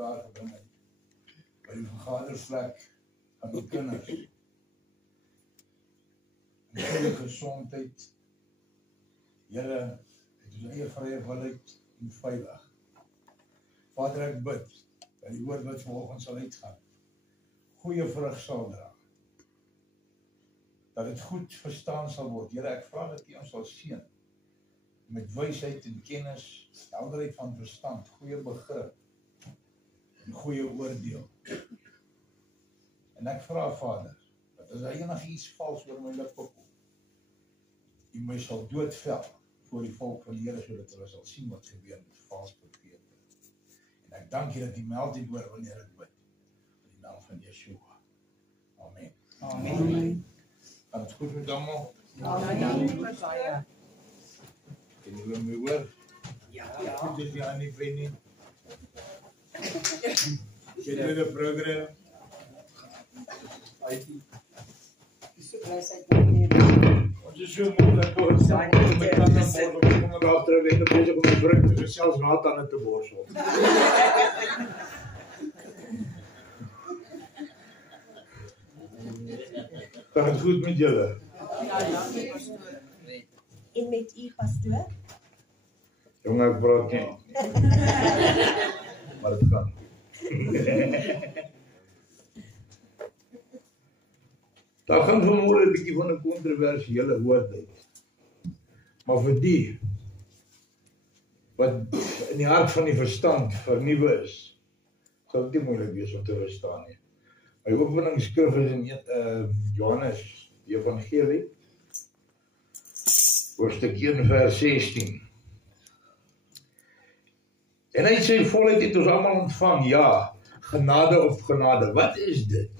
mekaar gebring het, by die vergaderplek van die kinders, en goeie gesondheid, Here, het ons eie vrye wilheid en veilig. Vader, ek bid, dat die woord wat vanoggend sal uitgaan, goeie vrug sal dra, dat het goed verstaan sal word. Here, ek vra dat U ons sal seën, met wysheid en kennis, helderheid van verstand, goeie begrip, en goeie oordeel. En ek vra, Vader, dat as daar enig iets vals oor my lippe kom, U my sal doodvel voor die volk van die Here, sodat hulle sal sien wat gebeur met vals profete. En ek dank U dat U my altyd hoor wanneer ek bid, in die naam van Yeshua. Amen. Amen. Gaan het goed met almal? Amen. Kan julle my hoor? Ja. Goed is die aan die pen nie. Get with the program. Ons is so moe dat ons met tanden borsel, kom ek agter 'n week besig om die brug te selfs na tande te borsel. Gaan het goed met julle? En met u, pastoor? Jong, ek praat nie. Maar het gaan. Daar gaan vanmôre 'n bietjie van 'n kontroversiële woord uit. Maar vir die wat in die hart van die verstand vernuwe is, sal dit nie moeilik wees om te verstaan nie. My openingsskrif is in Johannes, die Evangelie, hoofstuk 1 vers 16. En hy sê volheid het ons almal ontvang, ja, genade op genade. Wat is dit?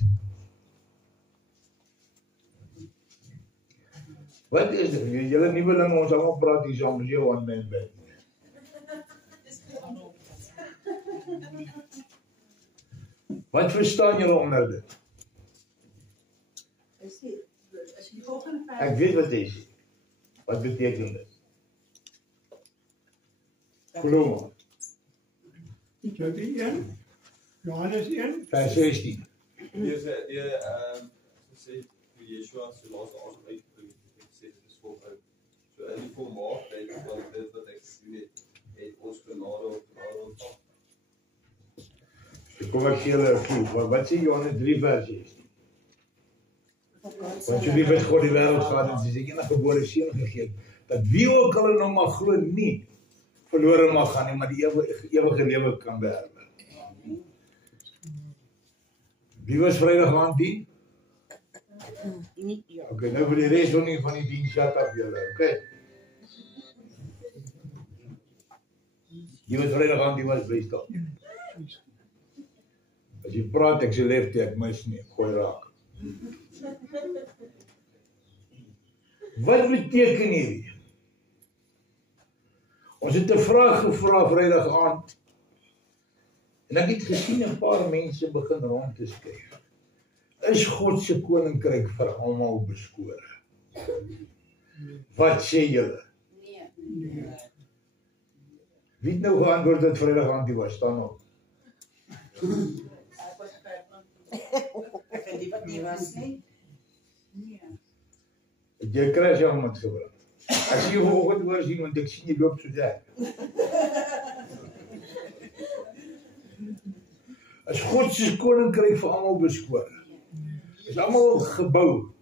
Wat is dit? Julle nuwelinge, ons almal praat hier saam, as jy one man bent. Wat verstaan julle onder dit? Ek weet wat jy sê. Wat beteken dit? Geloof. Johannes 1, vers 16. Sê Yeshua se laaste asem uitgebring het gesê dit is volhou. So in die volmaaktheid van dit wat ek gedoen het ons genade op genade ontvang. Kom ek gee julle 'n clue. Wat sê Johannes 3 vers 16? Want so lief het God die wêreld gehad en sy enige gebore seun gegee, dat wie ook hulle nou mag glo nie verlore mag gaan nie, maar die ewige lewe kan beerwe. Wie was Vrydag aand dien? Okay, nou vir die res van die diens, shut up julle, okay? Wie was Vrydag aand, die was bly staan. As jy praat, ek sê lefty, ek mis nie, gooi raak. Wat beteken hierdie? Ons het 'n vraag gevra Vrydag aand, en ek het gesien 'n paar mense begin rond te skuif. Is God se koninkryk vir almal beskore? Wat sê julle? Nee. Wie het nou geantwoord dat Vrydag aand die was? Staan op. Ek weet nie wat nie was nie. Nee. Jy kry jou met gebring. As jy vanoggend hoor sien, want ek sien jy loop soos ek. As God se koninkryk vir almal beskore. Is almal gebou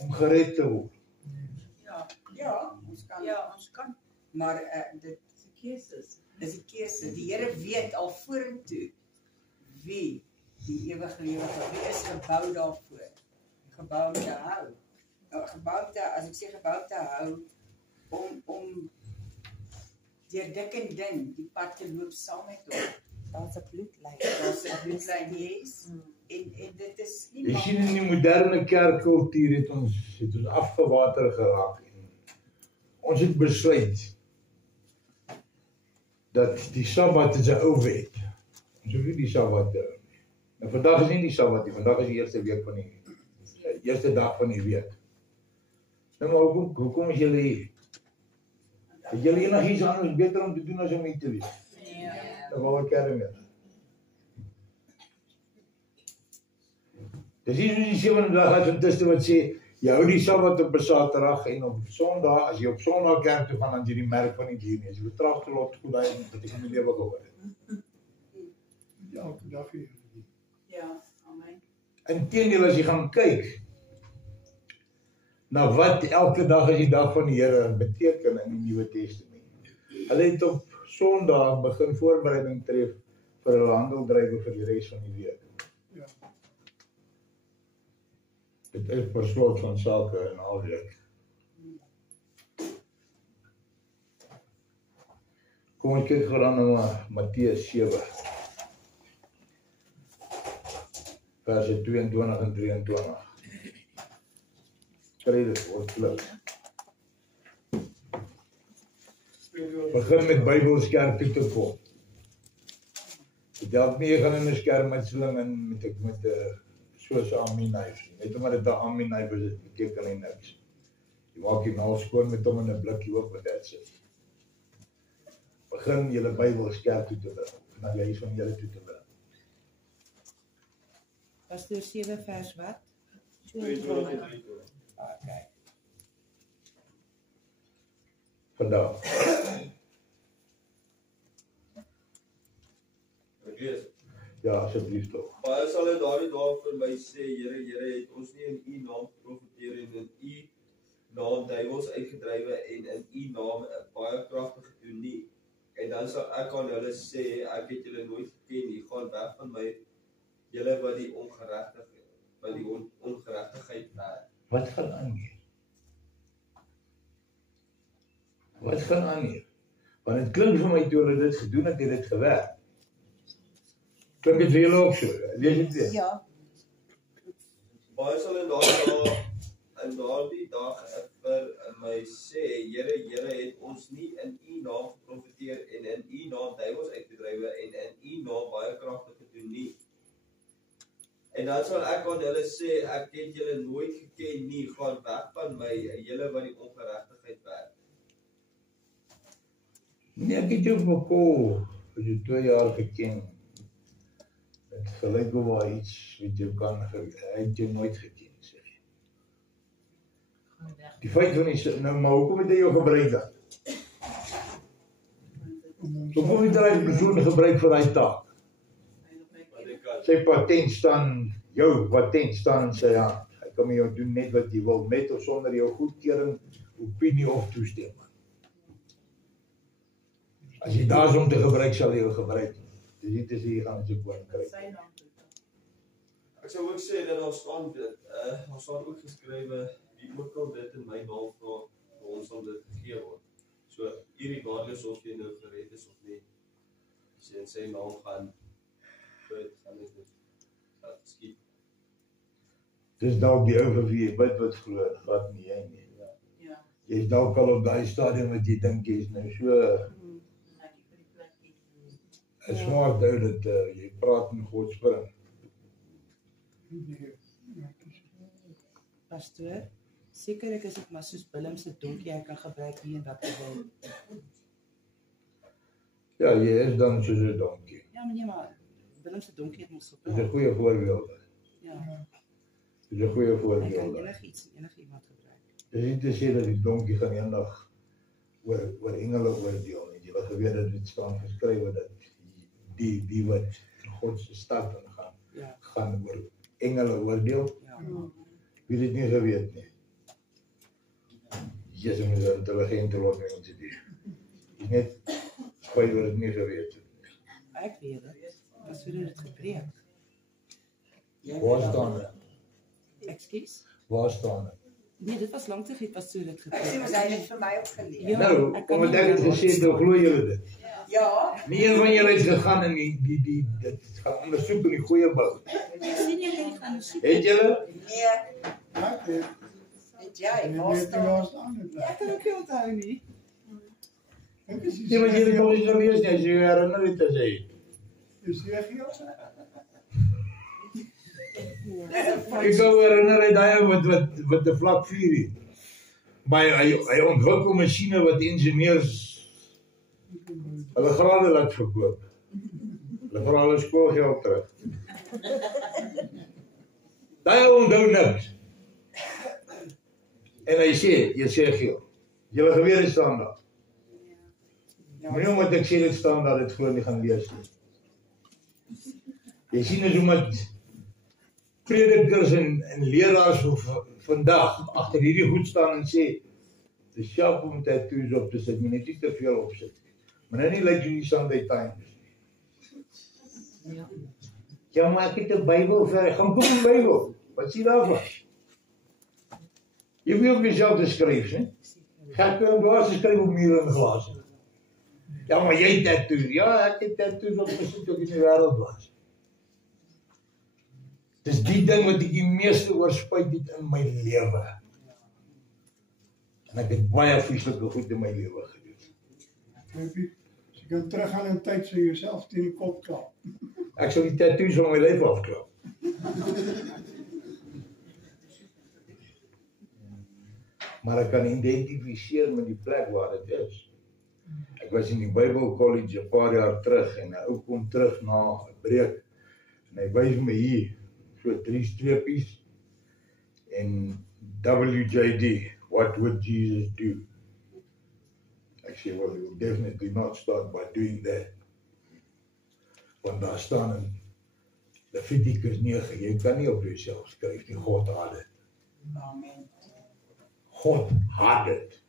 om gered te word. Ja, ons kan. Maar dit is 'n keuse. Dis 'n keuse. Die Here weet al vorentoe wie die ewige lewe het. Wie is gebou daarvoor? Gebou te hou. Gebou te, as ek sê gebou te hou, om deur dik en dun die pad te loop saam met hom. Daar's 'n bloedlyn. Daar's 'n bloedlyn, yes. En dit is nie Jy sien in die moderne kerkkultuur het ons afgewater geraak. Ons het besluit dat die Sabbat is 'n ou wet. Ons hoef nie die Sabbat te hou nie. Nou vandag is nie die Sabbat nie, vandag is die eerste week van die eerste dag van die week. Nou maar hoekom is julle hier? Het julle enigiets anders beter om te doen as om hier te wees? Nee. Dan wou ek kerk meer. Dis nie soos die 7de dag Adventiste wat sê, jy hou die Sabbat op 'n Saterdag en op Sondag, as jy op Sondag kerk toe gaan, dan jy die merk van die dier nie. As jy vertraag te lot goed daai dat ek in my lewe gehoor het. Elke dag hier. Ja, amen. Inteendeel as jy gaan kyk na wat elke dag is die dag van die Here beteken in die Nuwe Testament. Hulle het op Sondag begin voorbereiding tref vir hulle handeldrywe vir die res van die week. Ja. Dit is per slot van sake en alweek. Kom ons kyk gou dan na Matteus 7. Verse 22 en 23. Kry dit word klop. Begin met Bybelskerk toe te kom. Dit help nie, jy gaan in 'n skermuitsling en met 'n soos 'n aminyf. Net omdat dit 'n aminyf is, dit beteken nie niks. Jy maak die mel skoon met hom in 'n blikkie oop en dit sê. Begin julle Bybelskerk toe te bring, en dan jy van julle toe te bring. Pastoor 7 vers wat? 22 en 23. Okay. Vandaag. Ek lees. Ja, asseblief tog. Baie sal in daardie dae vir my sê, Here, Here, het ons nie in U naam geprofeteer en in U naam duiwels uitgedrywe en in U naam baie kragtig gedoen nie. En dan sal ek aan hulle sê, ek het julle nooit geken nie, gaan weg van my, julle wat die ongeregtigheid werk. Wat gaan aan hier? Wat gaan aan hier? Want het klink vir my toe hulle dit gedoen het, het dit gewerk. Klink het vir julle ook so? Lees dit weer? Ja. Baie sal in daardie dag vir my sê, Here, Here, het ons nie in U naam geprofeteer en in U naam duiwels uitgedrywe en in U naam baie kragtig gedoen nie. En dan sal ek aan hulle sê, ek het julle nooit geken nie, gaan weg van my, julle wat die ongeregtigheid werk. Nee, ek het jou verkoop, as jy 2 jaar geken. Het gelyk hoe waar iets wat jou kan, hy het jou nooit geken, sê jy. Die feit van die, nou maar hoekom het hy jou gebruik dan? Hoekom het hy die persoon gebruik vir die taak? Sy patent staan, jou patent staan in sy hand. Hy kan met jou doen net wat jy wil, met of sonder jou goedkeuring, opinie of toestemming. As jy daar is om te gebruik, sal jy jou gebruik. Dis nie te sê, jy gaan as jy koning kry. Ek sou ook sê dat daar staan ook geskrywe, die ook al dit in my naam vra, vir ons sal dit gegee word. So, irregardless of jy nou gered is of nie, as jy in sy naam gaan net skiet. Dis dalk die ou vir wie jy bid wat glo, wat nie jy nie. Ja. Jy is dalk al op daai stadium wat jy dink jy is nou so 'n smart ou dat jy praat in God spring. Pastoor, sekerlik is dit maar soos Willem se donkie, hy kan gebruik wie en wat hy wil. Ja, jy is dan soos 'n donkie. Ja, meneer, maar Willem se donkie het mos Dis 'n goeie voorbeeld. Ja. Dis 'n goeie Hy kan voorbeeld. enigiemand gebruik. Dis nie te sê dat die donkie gaan eendag oor engele oordeel nie. Jy het geweet dat dit staan geskrywe dat die wat in God se stad gaan oor engele oordeel. Ja. Wie dit nie geweet nie. Jesus is 'n intelligente lot mense die. Net spyt oor dit nie geweet het. Ek weet dit. Was vir dit gepreek. Waar staan dit? Ekskuus? Waar staan dit? Nee, dit was lank terug, was so dit Sien, gepreek. ons het dit vir my ook geleer. Ja, Nou, ek kan omdat nie ek het onthou. gesê, dan glo julle dit. Ja. Nie een van julle het gegaan en dit gaan ondersoek in die goeie bou. Sien jy nie gaan soek? Het julle? Nee, Ja, ek het jy, het waar net die staan? laaste aan het Ek kan ook nie onthou nie. Ek is Nee, maar julle het nog nie gelees nie, as jy herinner het as jy het. Is regio? Ek kan herinner hy daai wat 'n vlak 4 het. Maar hy ontwikkel masjiene wat ingenieurs hulle grade laat verkoop. Hulle vra hulle skoolgeld terug. Daai ou onthou niks. En hy sê, Jesegiel, julle gewere staan daar. Moenie omdat ek sê dit staan daar, dit glo nie gaan lees nie. Jy sien is hoe met predikers en leraars vandag agter hierdie goed staan en sê, dis sharp om tattoos op te sit, maar net nie te veel opsit. Maar nou nie lyk jy nie Sunday Times nie. Ja, maar ek het 'n Bybel vir, gaan koop 'n Bybel. Wat sê daarvan? Jy wil ook jezelf te skryf, hè? Ga jy om dwaas te skryf op mure en glase? Ja, maar jy het tattoos. Ja, ek het tattoos op gesit ook in die wêreld was. Dis die ding wat ek die meeste oorspuit het in my lewe. En ek het baie vreeslike goed in my lewe gedoen. As jy kan teruggaan in tyd, sou jy jouself teen die kop klap. Ek sal die tattoos van my lyf afklap. Maar ek kan identifiseer met die plek waar dit is. Ek was in die Bible College 'n paar jaar terug en 'n ou kom terug na 'n breek en hy wys my hier so 3 streepies en WJD, what would Jesus do? Ek sê, well, he will definitely not start by doing that. Want daar staan in Levitikus 9, jy kan nie op jouself skryf nie, God haat dit. Amen. God haat dit.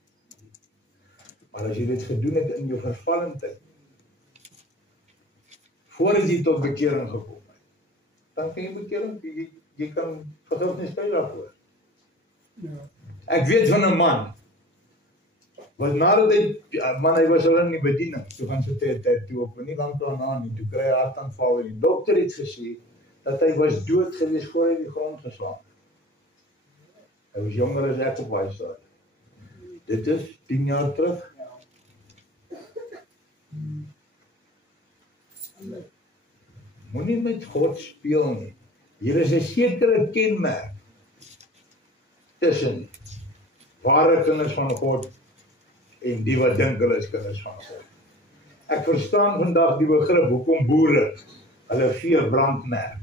Maar as jy dit gedoen het in jou vervallendheid, voordat jy tot bekering gekom het, dan kan jy bekering, jy kan vergifnis kry daarvoor. Ja. Ek weet van 'n man, wat nadat hy was al in die bediening, toe gaan sy toe op, nie lang daarna nie, toe kry hy hartaanval en die dokter het gesê, dat hy was dood gewees voor hy die grond geslaan. Hy was jonger as ek op daai stadium. Dit is 10 jaar terug. Moenie met God speel nie. Hier is 'n sekere kenmerk tussen ware kinders van God en die wat dink hulle is kinders van God. Ek verstaan vandag die begrip hoekom boere hulle vee brandmerk.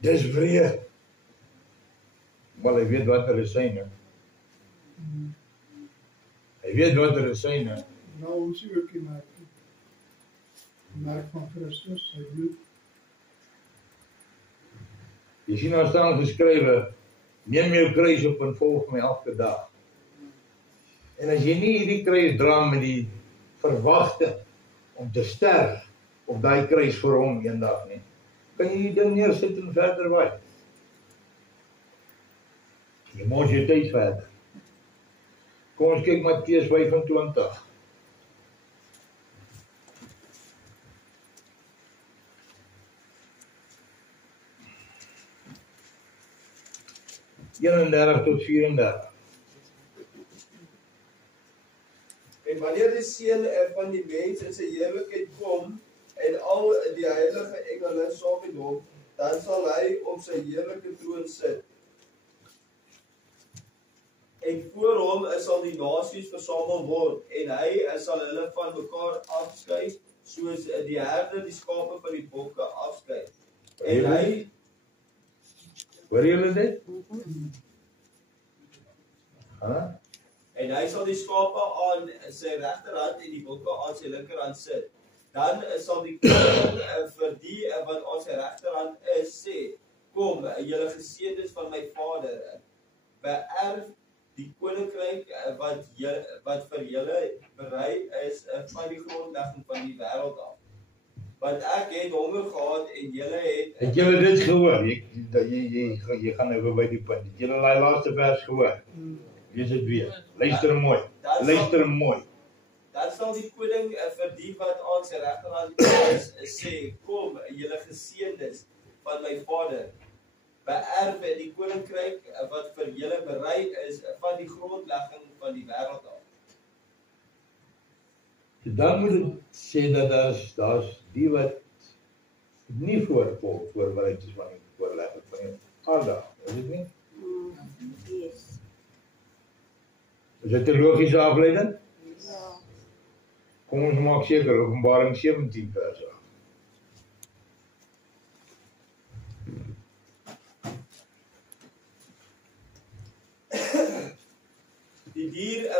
Dis wreed. Maar hy weet wat hulle sê nou. Hy weet wat hulle sê nou. Nou ons sien ook die merk. Die merk van Christus, sy bloed. Jy sien daar staan geskrywe, neem jou kruis op en volg my elke dag. En as jy nie hierdie kruis dra met die verwagting om te sterf op daai kruis vir hom eendag nie, kan jy die ding neersit en verder waai. Jy moet jy tyd verder. Kom ons kyk Matteus 25. tot 34. En wanneer die Seun van die mens in sy heerlikheid kom en al die heilige engele saam met hom, dan sal hy op sy heerlike troon sit. En voor hom sal die nasies versamel word en hy sal hulle van mekaar afskei soos die herder die skape van die bokke afskei. En hy Hoor julle dit? En hy sal die skape aan sy regterhand en die bokke aan sy linkerhand sit. Dan sal die koning vir die wat aan sy regterhand is sê, kom, julle geseëndes van my Vader, beerf die koninkryk wat vir julle berei is van die grondlegging van die wêreld af. Want ek het honger gehad en julle het julle dit gehoor? Jy gaan nou by die punt. Het julle daai laaste vers gehoor? Lees dit weer. Luister mooi. Luister mooi. Dan sal die koning vir die wat aan sy regterhand is sê, kom, julle geseëndes van my Vader, beerf die koninkryk wat vir julle berei is van die grondlegging van die wêreld af. Dan moet ek sê dat daar's die wat nie voorbereid is van die voorlegging van die aarde. Is dit nie? Yes. Is dit 'n logiese afleiding? Ja. Kom ons maak seker, Openbaring 17 vers 8.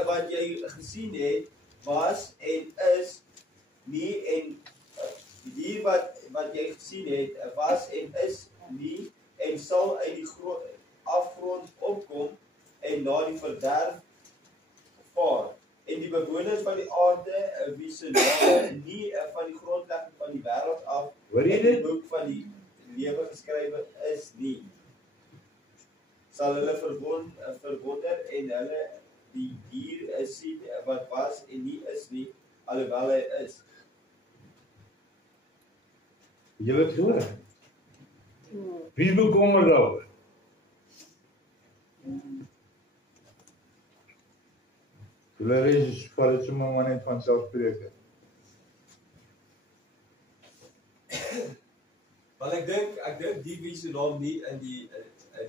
wat jy gesien het, was en is nie, en die dier wat jy gesien het, was en is nie, en sal uit die afgrond opkom, en na die verderf vaar. En die bewoners van die aarde, wie se name nie van die grondlegging van die wêreld af, in die boek van die lewe geskrywe is nie, sal hulle verwonder en hulle die dier sien wat was en nie is nie, alhoewel hy is. Julle het gehoor? Wie is bekommerd daaroor? Julle lees vir dit sommer maar net van selfspreek. Want ek dink die wie se naam nie in die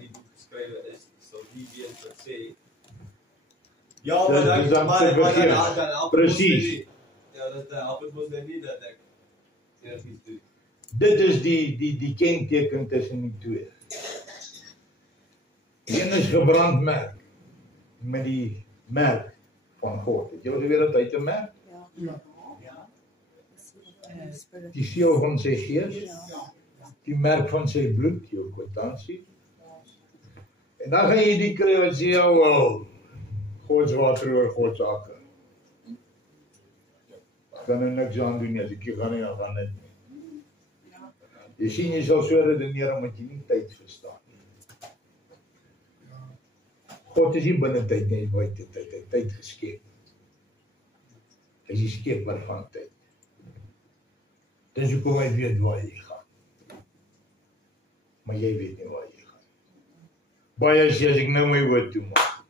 boek geskrywe is, sal die weet wat sê. Ja, maar dan help presies. Ja, dat help het mos nie dat ek iets doen. Dit is die kenteken tussen die twee. Die een is gebrandmerk met die merk van God. Het julle geweet dat hy te merk? Ja. Die seël van sy gees, die merk van sy bloed, jou kwitansie. En dan gaan jy die kry wat sê, wel, Gods water oor Gods akker. Ek kan er niks aan doen nie, as ek hier gaan nie, dan gaan dit nie. Jy sien, jy sal so redeneer, omdat jy nie tyd verstaan nie. God is nie binne tyd nie, buite tyd, hy het tyd geskep. Hy is die skeper van tyd. Dis hoekom hy weet waar jy gaan. Maar jy weet nie waar jy gaan. Baie sê as ek nou my woord toe maak.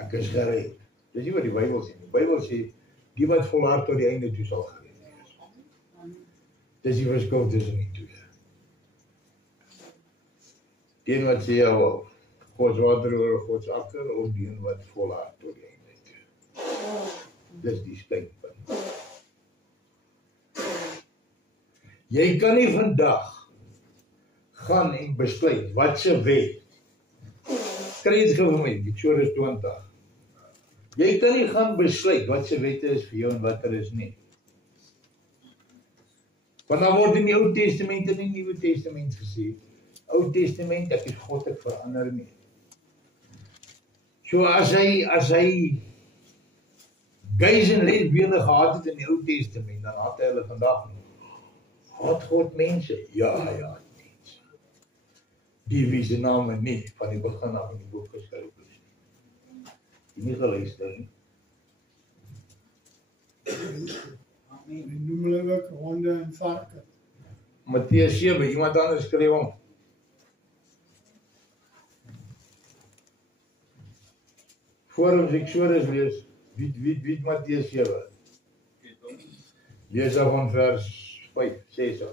Ek is gered. Dis nie wat die Bybel sê nie. Die Bybel sê, die wat volhard tot die einde toe sal gered wees. Dis die verskil tussen die twee. Die een wat sê, ja, Gods water oor Gods akker, of die een wat volhard tot die einde toe. Dis die skynpunt. Jy kan nie vandag gaan en besluit wat se wet. Kry iets vir my, Eksodus 20. Jy kan nie gaan besluit wat se wette is vir jou en wat is nie. Want dan word in die Ou Testament en in die Nuwe Testament gesê, Ou Testament, ek is God, ek verander nie. So as hy gays en lesbiene gehad het in die Ou Testament, dan had hy hulle vandag nie. Had God mense? Ja, mense. Die wie se name nie van die begin af in die boek geskryf is. Jy nie geluister nie. En noem hulle ook honde en varke. Matteus 7, iemand anders skryf hom. Voor ons Eksodus lees, wie Matteus 7? Lees af van vers 5, 6.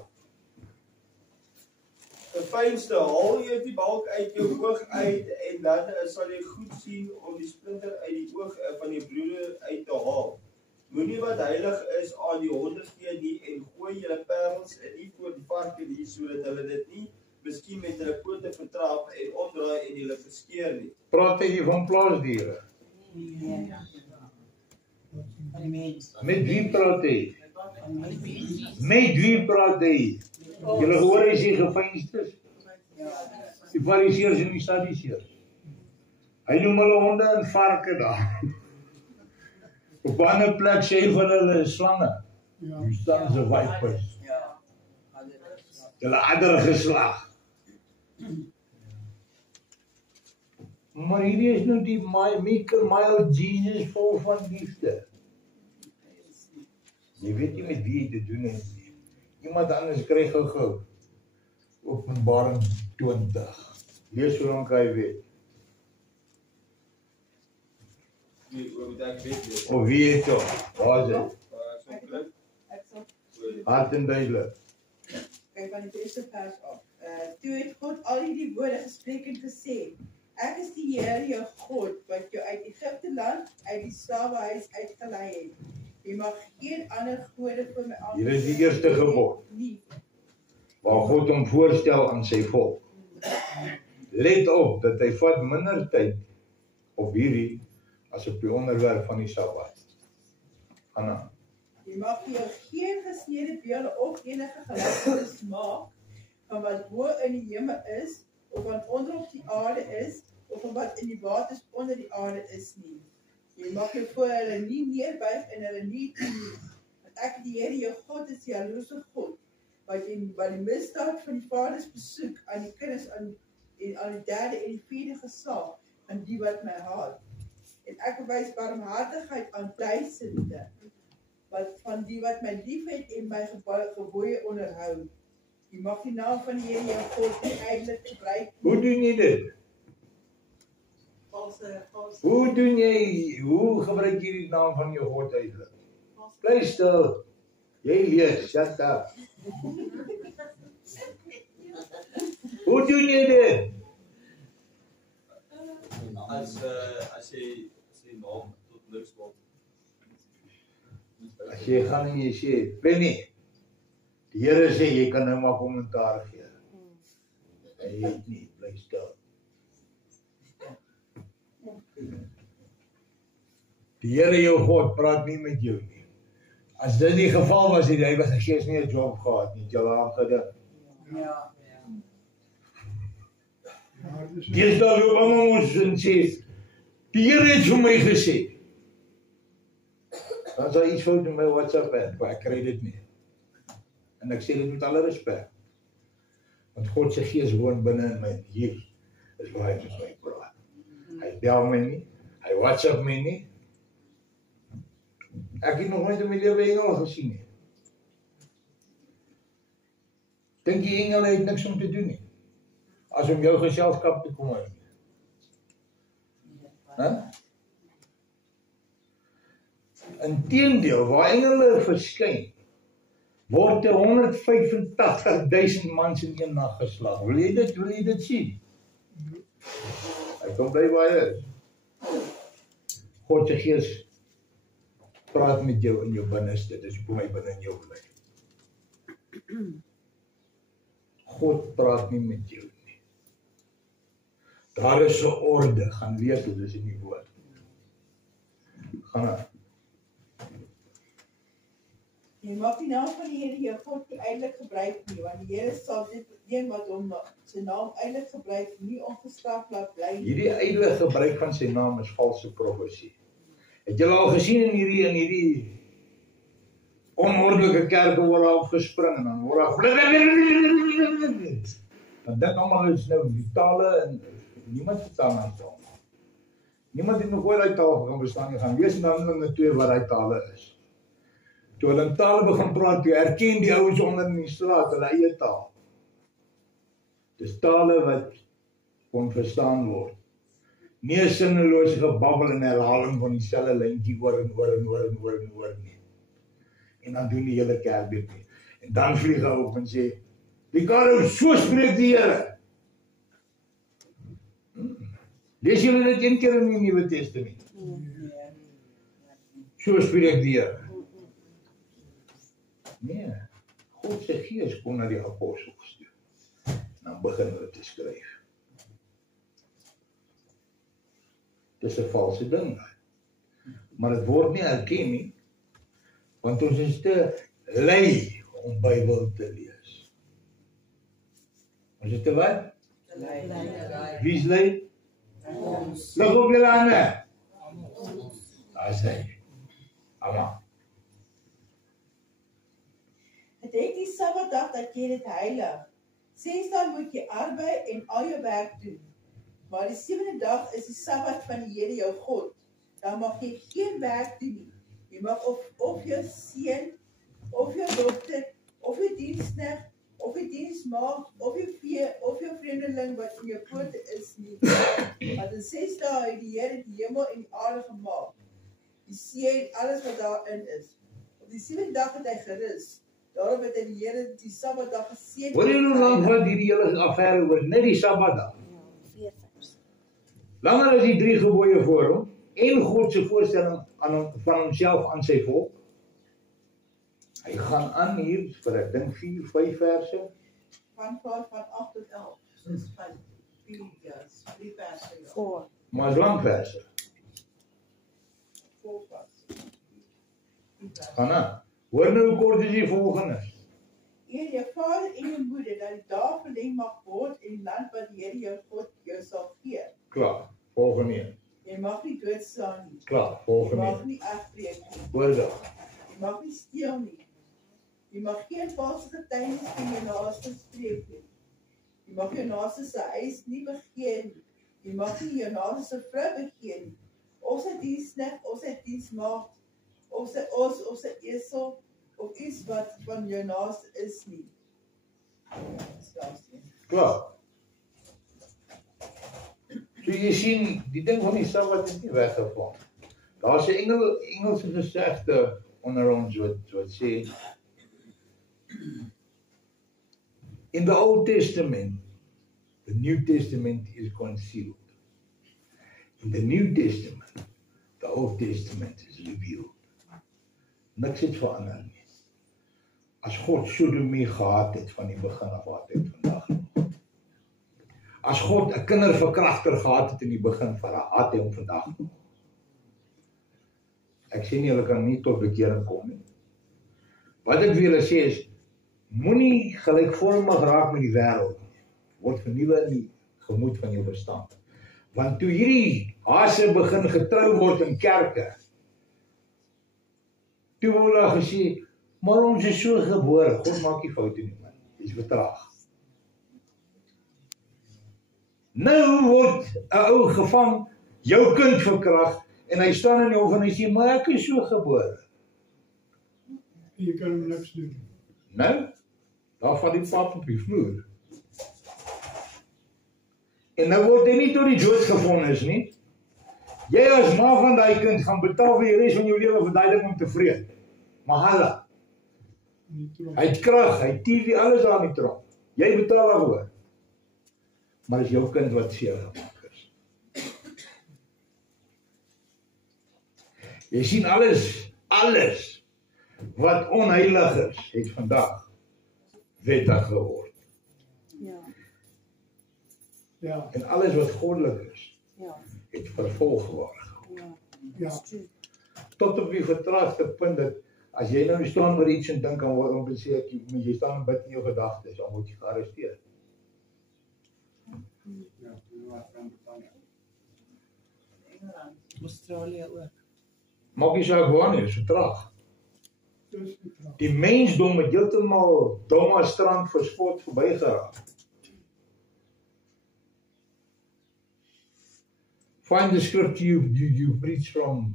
Die fynste, haal jy die balk uit jou oog uit en dan sal jy goed sien om die splinter uit die oog van die broeder uit te haal. Moenie wat heilig is aan die honde gee nie en gooi julle parels nie voor die varke nie, sodat hulle dit nie miskien met hulle pote vertrap en omdraai en julle verskeer nie. Praat hy van plaasdiere? Met wie praat hy? Met wie praat hy? Julle hoor hy sê geveinstes? Die Fariseërs en die Sadduseërs. Hy noem hulle honde en varke daar. Op 'n ander plek sê hy van hulle slange. Die staan so vipers. Hulle ander geslag. Maar hierdie is nou die mild Jesus vol van liefde. Jy weet nie met wie jy te doen het. Iemand anders kry gou. Openbaring 20. Lees hoe lank hy weet. Of wie het hom? Waar is dit? Hard en duidelik. Kyk van die eerste vers af. Toe het God al hierdie woorde gespreek en gesê, ek is die Here jou God, wat jou uit Egipte land, uit die slawehuis uitgelei het. Jy mag geen ander gode vir my aanbid. Hier is die eerste gebod. Waar God hom voorstel aan sy volk. Let op dat hy vat minder tyd op hierdie as op die onderwerp van die Sabbat. Gaan aan. Jy mag vir jou geen gesnede beelde of enige gelykenis maak van wat bo in die hemel is, of wat onder op die aarde is, of van wat in die waters onder die aarde is nie. Jy mag jou voor hulle nie neerbuig en hulle nie dien. Want ek, die Here jou God, is die jaloerse God, wat die misdaad van die vaders besoek aan die kinders en aan die derde en die vierde geslag aan die wat my haat. En ek bewys barmhartigheid aan duisende, wat van die wat my liefhet en my gebooie onderhou. Jy mag die naam van die Here jou God nie ydelik gebruik. Hoe doen jy dit? Hoe gebruik jy die naam van jou God ydelik? Bly stil. Jy lees, shut up. Hoe doen jy dit? As jy naam tot niks maak. As jy gaan en jy sê, Penny, die Here sê jy kan nou maar kommentaar gee. Hy het nie, bly stil. Die Here jou God praat nie met jou nie. As dit die geval was, het die Heilige Gees nie 'n job gehad nie, het jy al gedink. Ja. Dis daar loop almal ons en sê, die Here het vir my gesê. Dan is daar iets fout in my WhatsApp app, maar ek kry dit nie. En ek sê dit met alle respek. Want God se Gees woon binne in my. Hier is waar hy met my praat. Hy bel my nie, hy WhatsApp my nie. Ek het nog nooit in my lewe engele gesien nie. Dink jy engele het niks om te doen nie? As om jou geselskap te kom hou. Inteendeel, waar engele verskyn, word 185.000 mans in een nag geslag. Wil jy dit sien? Hy kom bly waar hy is. God se Gees praat met jou in jou binneste, dis hoekom hy binne in jou bly. God praat nie met jou nie. Daar is 'n orde, gaan lees dit is in die woord. Gaan aan. Jy mag die naam van die Here jou God nie ydelik gebruik nie, want die Here sal dit een wat hom sy naam ydelik gebruik nie ongestraf laat bly nie. Hierdie ydelike gebruik van sy naam is valse profesie. Het julle al gesien in hierdie onordelike kerke word daar opgespring en dan word daar dan dink almal is nou die tale en niemand verstaan aan taal. Niemand het nog ooit daai taal kan verstaan nie. Gaan lees in Handelinge 2 wat daai tale is. Toe hulle in tale begin praat, toe erken die ouens onder in die straat hulle eie taal. Dis tale wat kon verstaan word. Nie 'n sinnelose gebabbel en herhaling van dieselfde lyntjie oor en oor nie. En dan doen die hele kerk dit nie. En dan vlieg hy op en sê, Ricardo, so spreek die Here. Lees julle dit een keer in die Nuwe Testament? So spreek die Here. Nee, God se Gees kom na die apostels toe. Dan begin hulle te skryf. Dis 'n valse ding. Maar dit word nie erken nie, want ons is te lui om Bybel te lees. Ons is te wat? Wie is lui? Lig op julle hande. Daar sê Almal. Het die Sabbatdag dat jy dit heilig. 6 dae moet jy arbei en al jou werk doen. Maar die 7de dag is die Sabbat van die Here jou God. Dan mag jy geen werk doen nie. Jy mag of jou seun, of jou dogter, of jou diensknegt, of jou diensmaagd, of jou vee, of jou vreemdeling wat in jou poorte is nie. Want in 6 dae het die Here die hemel en die aarde gemaak. Die see en alles wat daarin is. Op die 7de dag het hy gerus. Daarom het hy die Here die Sabbatdag geseën. Hoor jy hoe lank vat hierdie hele affære oor net die Sabbatdag? Langer as die 3 gebooie voor hom en God se voorstelling van homself aan sy volk. Hy gaan aan hier vir ek dink 4, 5 verse. Van 8 tot 11. Dis 3 verse. Maar is lang verse. Gaan aan. Hoor nou hoe kort is die volgende. Eer jou vader en jou moeder dat die dae verleng mag word in die land wat die Here jou God jou sal gee. Klaar, volgende een. Jy mag nie doodslaan nie. Klaar, Jy volgende mag een. nie afbreek nie. Hoor dat. Jy mag nie steel nie. Jy mag geen valse getuienis van jou naaste spreek nie. Jy mag jou naaste se huis nie begeer nie. Jy mag nie jou naaste se vrou begeer nie. Of sy diensknegt, of sy diensmaagd, of sy os, of sy esel, of iets wat van jou naaste is nie. Klaar. So jy sien, die ding van die Sabbat is nie weggeval. Daar is 'n Engelse gesegde onder ons wat sê, in the Old Testament, the New Testament is concealed. In the New Testament, the Old Testament is revealed. Niks het verander nie. As God Sodomie gehad het van die begin af wat het vandag. As God 'n kinderverkragter gehad het in die begin van haat hy hom vandag. Ek sê nie hulle kan nie tot bekering kom nie. Wat ek vir julle sê is, moenie gelykvormig raak met die wêreld nie. Word vernuwe in die gemoed van jou verstand. Want toe hierdie hase begin getrou word in kerke, toe word daar gesê, maar ons is so gebore, God maak nie foute nie, man. Dis vertraag. Nou word 'n ou gevang, jou kind verkragt, en hy staan in die hof en hy sê, maar ek is so gebore. Jy kan hom niks doen. Nou, daar val die pap op die vloer. En nou word hy nie tot die dood gevonnis nie. Jy as ma van daai kind gaan betaal vir die res van jou lewe vir daai ding om te vreet. Mahala. Hy het krag, hy het TV, alles daar in die tronk. Jy betaal daarvoor. Maar is jou kind wat seer gemaak is. Jy sien alles wat onheilig is, het vandag wettig geword. Ja. En alles wat goddelik is, Ja. het vervolg geword. Ja. Tot op die vertraagde punt dat as jy nou staan oor iets en dink aan wat om te sê, jy staan en bid in jou gedagtes, dan word jy gearresteer. Australië ook. Maak nie saak waar nie, is vertraag. Dis vertraag. Die mensdom het heeltemal Doma strand verspot verbygeraak. Find the scripture you preached from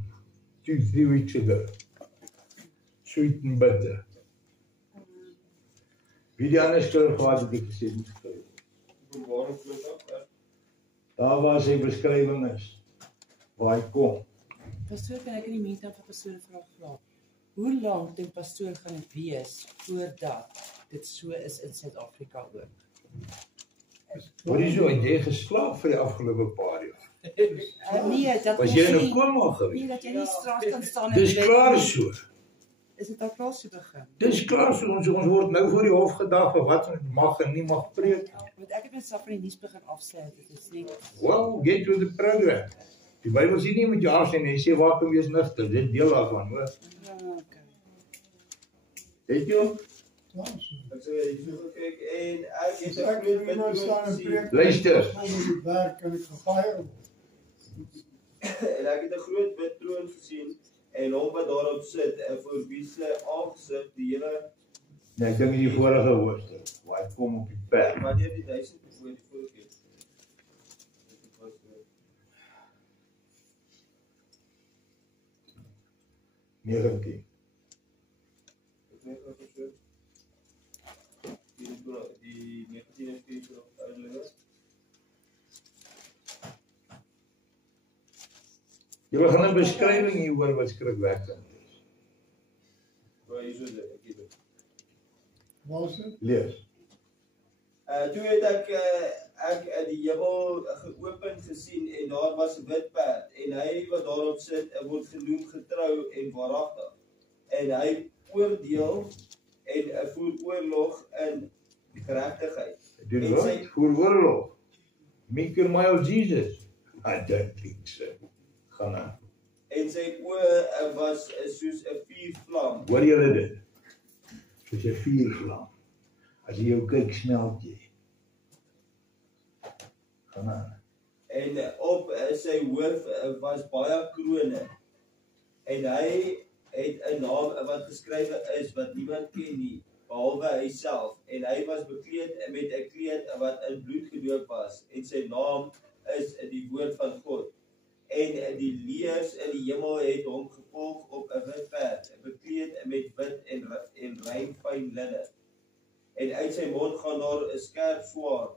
2-3 weeks ago. Sweet and bitter. Wie die ander skrif gehad het ek gesê moet skryf. Daar waar sy beskrywing is, waar hy kom. Pastoor, kan ek in die meantime vir pastoor 'n vraag vra? Hoe lank dink pastoor gaan dit wees voordat dit so is in Suid-Afrika ook? Wat is so, het jy geslaap vir die afgelope paar jaar? Nee, dat Was ons jy in 'n nie- koma gewees? Nee, dat jy nie in die straat kan staan Dis bid klaar nie. so. Is dit al klaar so begin? Dis klaar so, ons word nou voor die hof gedag vir wat ons mag en nie mag preek. Want ek het myself van die nuus begin afsluit. Dit is nie Well, get to the program. Die Bybel sê nie met jou afsien nie, hy sê waak wees nugter, dit deel daarvan, hoor. okay. Weet jy? Klaar so. Ek sê jy so gekyk en ek het As ek groot nou staan en preek, Luister. dan moet die werk kan ek gefire word. en ek het 'n groot wit troon gesien en hom wat daarop sit en voor wie se aangesig die hele Nee, ek dink in die vorige hoofstuk, waar hy kom op die perd. wanneer die 1000 voor die volk het. 19. Die 19 is die duidelijk. Jy begin 'n beskrywing hier hoor wat skrikwekkend is. Waar is dit? Waar is dit? Lees. Toe het ek die hemel geopen gesien en daar was 'n wit perd en hy wat daarop sit word genoem getrou en waaragtig. En hy oordeel en voer oorlog in geregtigheid. Doen En wat? sy- Voer oorlog. Make your mile Jesus. I don't think so. Gaan aan. En sy oë was soos 'n vuurvlam. Hoor julle dit? Soos 'n vuurvlam. As jy jou kyk, smelt jy. Gaan aan. En op sy hoof was baie krone. En hy het 'n naam wat geskrywe is wat niemand ken nie, behalwe hy self. En hy was bekleed met 'n kleed wat in bloed gedoop was. En sy naam is die woord van God. En die leeu's in die hemel het hom gevolg op 'n wit perd, bekleed met wit en rein fyn linne. En uit sy mond gaan daar 'n skerp swaard.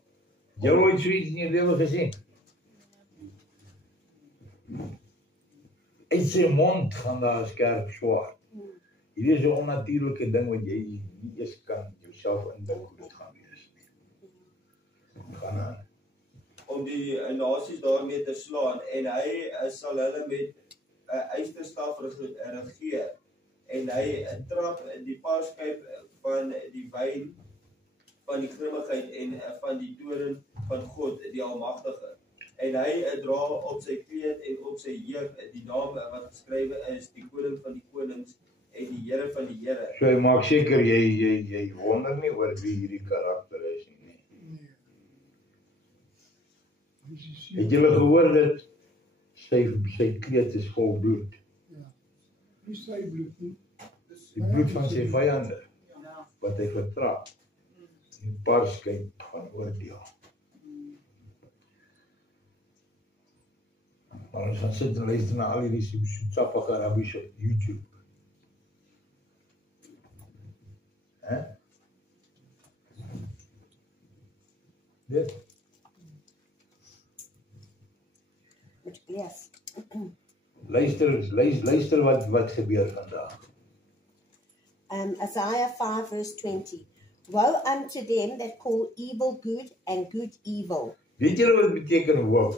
Jy het ooit zoiets in jou lewe gesien? Uit sy mond gaan daar 'n skerp swaard. Hierdie is 'n onnatuurlike ding wat jy nie eens kan jouself indink hoe dit gaan wees nie. Gaan aan. Om die nasies daarmee te slaan, en hy sal hulle met 'n ysterstaf regeer, en hy trap die paarskyp van die wyn van die grimmigheid en van die toorn van God, die Almagtige. En hy dra op sy kleed en op sy heup die naam wat geskrywe is, die koning van die konings en die Here van die Here. So jy maak seker jy wonder nie oor wie hierdie karakter is nie. Het julle gehoor dat sy kleed is vol bloed? Ja. Nie sy bloed nie. Die bloed van sy vyande, wat hy vertrap. Die paarskyp van oordeel. Maar ons gaan sit en luister na al hierdie soetsappige Arabies op YouTube. Dit? Yes. Luister wat gebeur vandag. Isaiah 5 verse 20. Woe unto them that call evil good and good evil. Weet julle wat beteken woe?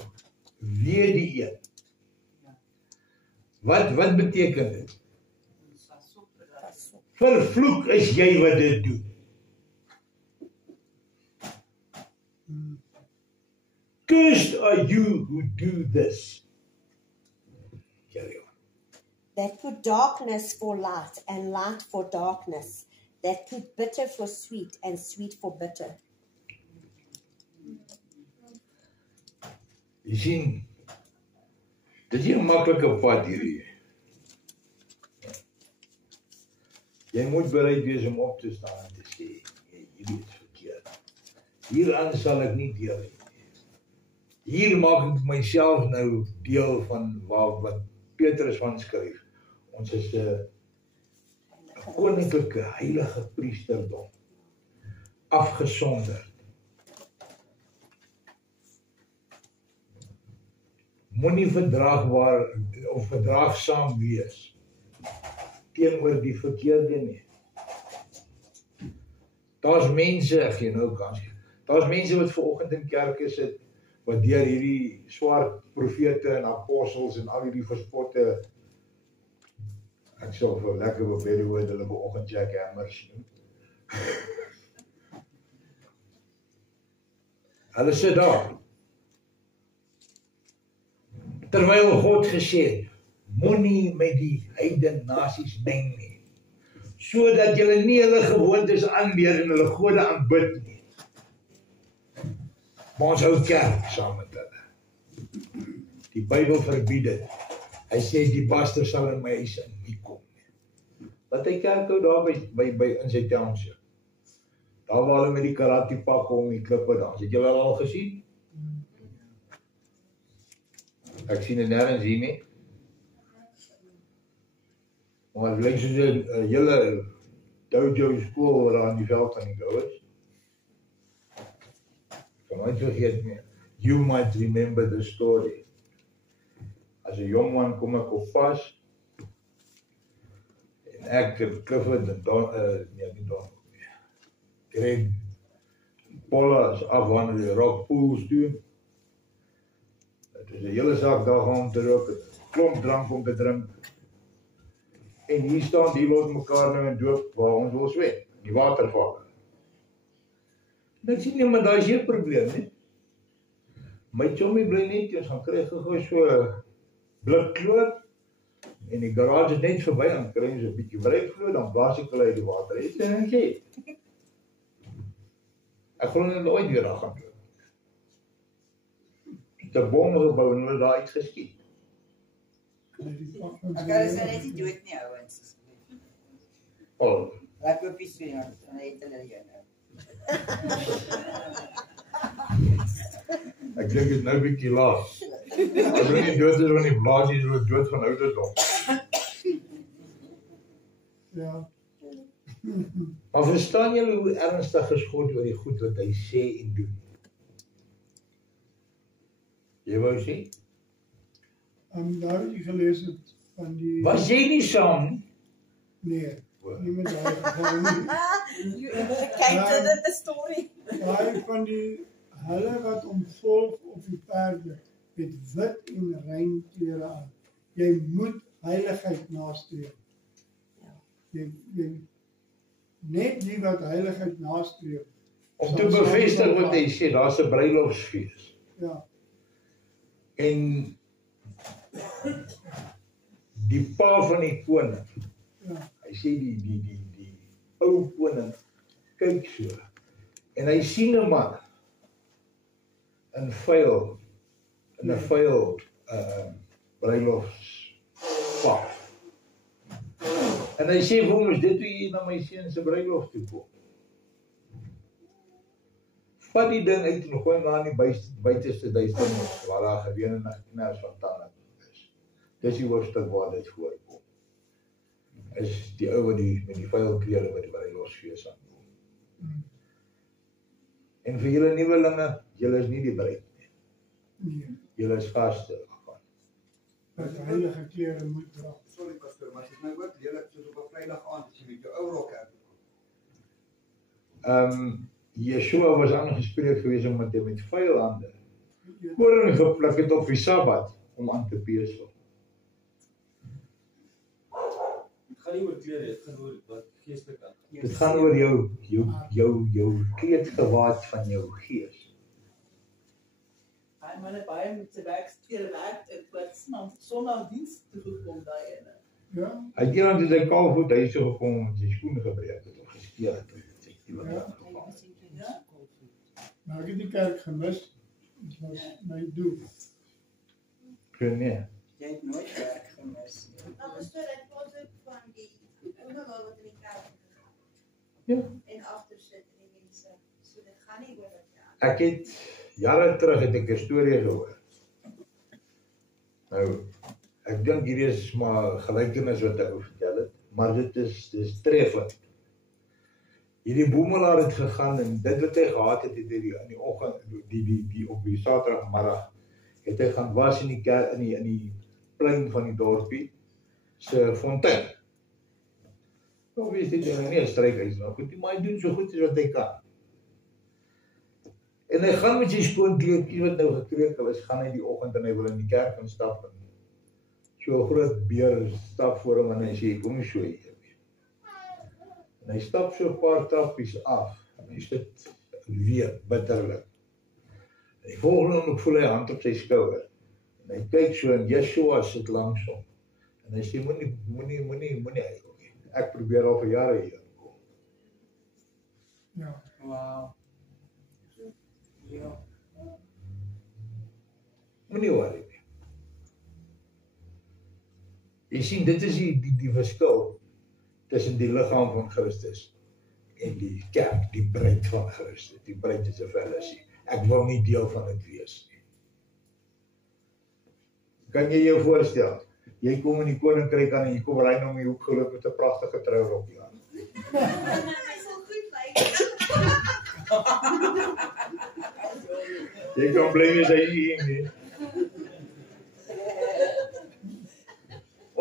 Wee die een. Wat beteken dit? Vervloek is jy wat dit doen. Cursed are you who do this. Carry on. That put darkness for light and light for darkness. That put bitter for sweet and sweet for bitter. Jy sien, dit is nie 'n maklike pad hierdie. Jy moet bereid wees om op te staan en te sê, hierdie is verkeerd. Hieraan sal ek nie deel nie. Hier maak ek myself nou deel van wat Petrus van skryf. Ons is 'n koninklike heilige priesterdom, afgesonder. Moenie verdraagsaam wees teenoor die verkeerde nie. Daar's mense, ek gee nou kans. Daar's mense wat vanoggend in kerke sit wat deur hierdie swart profete en apostels en al hierdie verspotte, ek sal vir lekker op hierdie woord hulle vanoggend jackhammers noem. Hulle sit daar. Terwyl God gesê het, moenie met die heidene nasies meng nie, sodat julle nie hulle gewoontes aanleer en hulle gode aanbid nie. Maar ons hou kerk saam met hulle. Die Bybel verbied dit. Hy sê die pastor sal in my huis nie kom nie. Laat hy kerk hou daar by in sy township. Daar waar hulle met die karate pak om die klippe dans. Het julle al gesien? Ek sien dit nêrens hier nie. Maar het lyk soos 'n hele dojo skool waar aan die veld aan die gou is. Kan nooit vergeet nie. You might remember the story. As 'n jong man kom ek op pas. En ek Clifford en Greg Paula is af aan die rock pools doen. Dit is 'n hele saak daar gaan te rook, 'n klomp drank om te drink. En hier staan die lot mekaar nou in doop waar ons wil swem, die waterval. Ek sien nie, maar daar is hier 'n probleem nie. My chommie bly net, ons gaan kry gou so 'n blik kloot en die garage is net verby, dan kry ons 'n bietjie breekvloer, dan blaas ek hulle uit die water uit en sê, ek glo hulle nooit weer daar gaan loop. Het 'n bom gebou en hulle daar uit geskiet. Ek kan sê net nie dood nie, ouens. Oh, Laat koop die swem, dan het hulle jou. ek dink dit nou 'n bietjie laat. As hulle nie dood is van die blaas, is hulle dood van ouderdom. Ja. Maar verstaan julle hoe ernstig is God oor die goed wat hy sê en doen? Jy wou sê? Daar het jy gelees het van die... Was jy nie saam nie? Nee, nie met daai geval nie. Kyk, dit is 'n storie. Daai van die hulle wat omvolg op die perde met wit en rein klere aan. Jy moet heiligheid nastreef. Jy net die wat heiligheid nastreef. Om te bevestig wat hy sê, daar's 'n bruilofsfees. Ja, En die pa van die koning, ja, hy sê die ou koning kyk so en hy sien 'n man in vuil bruilofspak. En hy sê vir hom, is dit hoe jy na my seun se bruilof toe kom? Vat die ding uit en gooi hom daar in die buiteste duisternis waar daar gewene knars van tande is. Dis die hoofstuk waar dit voorkom. Is die ou met die vuil klere wat die bruilofsfees aankom. En vir julle nuwelinge, julle is nie die bruid nie. nee. Julle is gaste daarvan. Dat heilige klere moet dra. Sorry pastoor, maar dit is my ook lelik soos op 'n Vrydag aand as jy met jou ou rok kerk kom. Yeshua was aangespreek gewees omdat hy met vuil hande koring gepluk het op die Sabbat om aan te besel. Dit gaan nie oor klere, dit gaan oor wat geestelik aan. Dit gaan oor jou kleedgewaad van jou gees. Hy manne baie met sy werk en wat sonder diens toegekom daai ene. Ja, Hy het eendag in sy kaalvoet huis toe gekom en sy skoene gebreek het of geskeur het. Sy kiewe gegaan. maar ek het die kerk gemis. Dit was my doel. Nee. Jy het nooit werk gemis nie. Pastoor, dit was ook van die onderwys wat in die kerk gegaan. Ja. En agter sit die mense. So dit gaan nie oor wat jy aan. Ek het jare terug het ek 'n storie gehoor. Nou, ek dink hierdie is maar gelykenis wat ek vertel het, maar dis treffend. Hierdie boemelaar het gegaan en dit wat hy gehad het in die oggend, die op die Saterdagmiddag, het hy gaan was in die kerk in die plein van die dorpie se fontein. Nou weet jy nie 'n strykhuis nou, goed, maar hy doen so goed as wat hy kan. En hy gaan met sy skoonkleedjie wat nou gekrekel is, gaan hy die oggend en hy wil in die kerk instap. So 'n groot beer stap voor hom en hy sê, kom so hier. En hy stap so 'n paar trappies af en hy sit weer bitterlik. En die volgende oomblik voel hy hand op sy skouer. En hy kyk so en Yeshua sit langs hom. En hy sê, moenie huil nie. Ek probeer al vir jare hier kom. Ja, Wow. Ja. Moenie worry nie. Jy sien, dit is die verskil tussen die liggaam van Christus en die kerk, die bruid van Christus. Die bruid is 'n fellowship. Ek wil nie deel van dit wees nie. Kan jy jou voorstel? Jy kom in die koninkryk aan en jy kom ry om die hoek geloop met 'n pragtige trourokkie aan. Hy sal goed lyk. Jy kan bly as hy hier nie.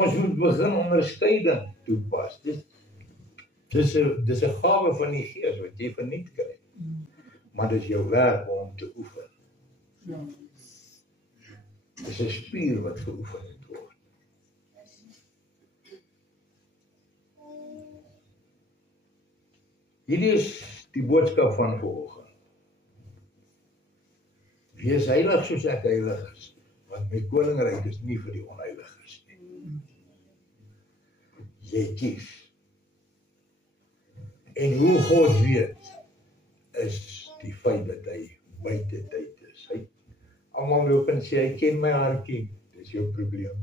Ons moet begin onderskeiding toepas. Dis 'n gawe van die Gees wat jy verniet kry. Maar dis jou werk om te oefen. ja. Dis 'n spier wat geoefen moet word. Hierdie is die boodskap van vanoggend. Wees heilig soos ek heilig is, want my koninkryk is nie vir die onheiliges nie. Jy kies. En hoe God weet, is die feit dat hy buite tyd is. Hy almal loop en sê, hy ken my hartjie. Dis jou probleem,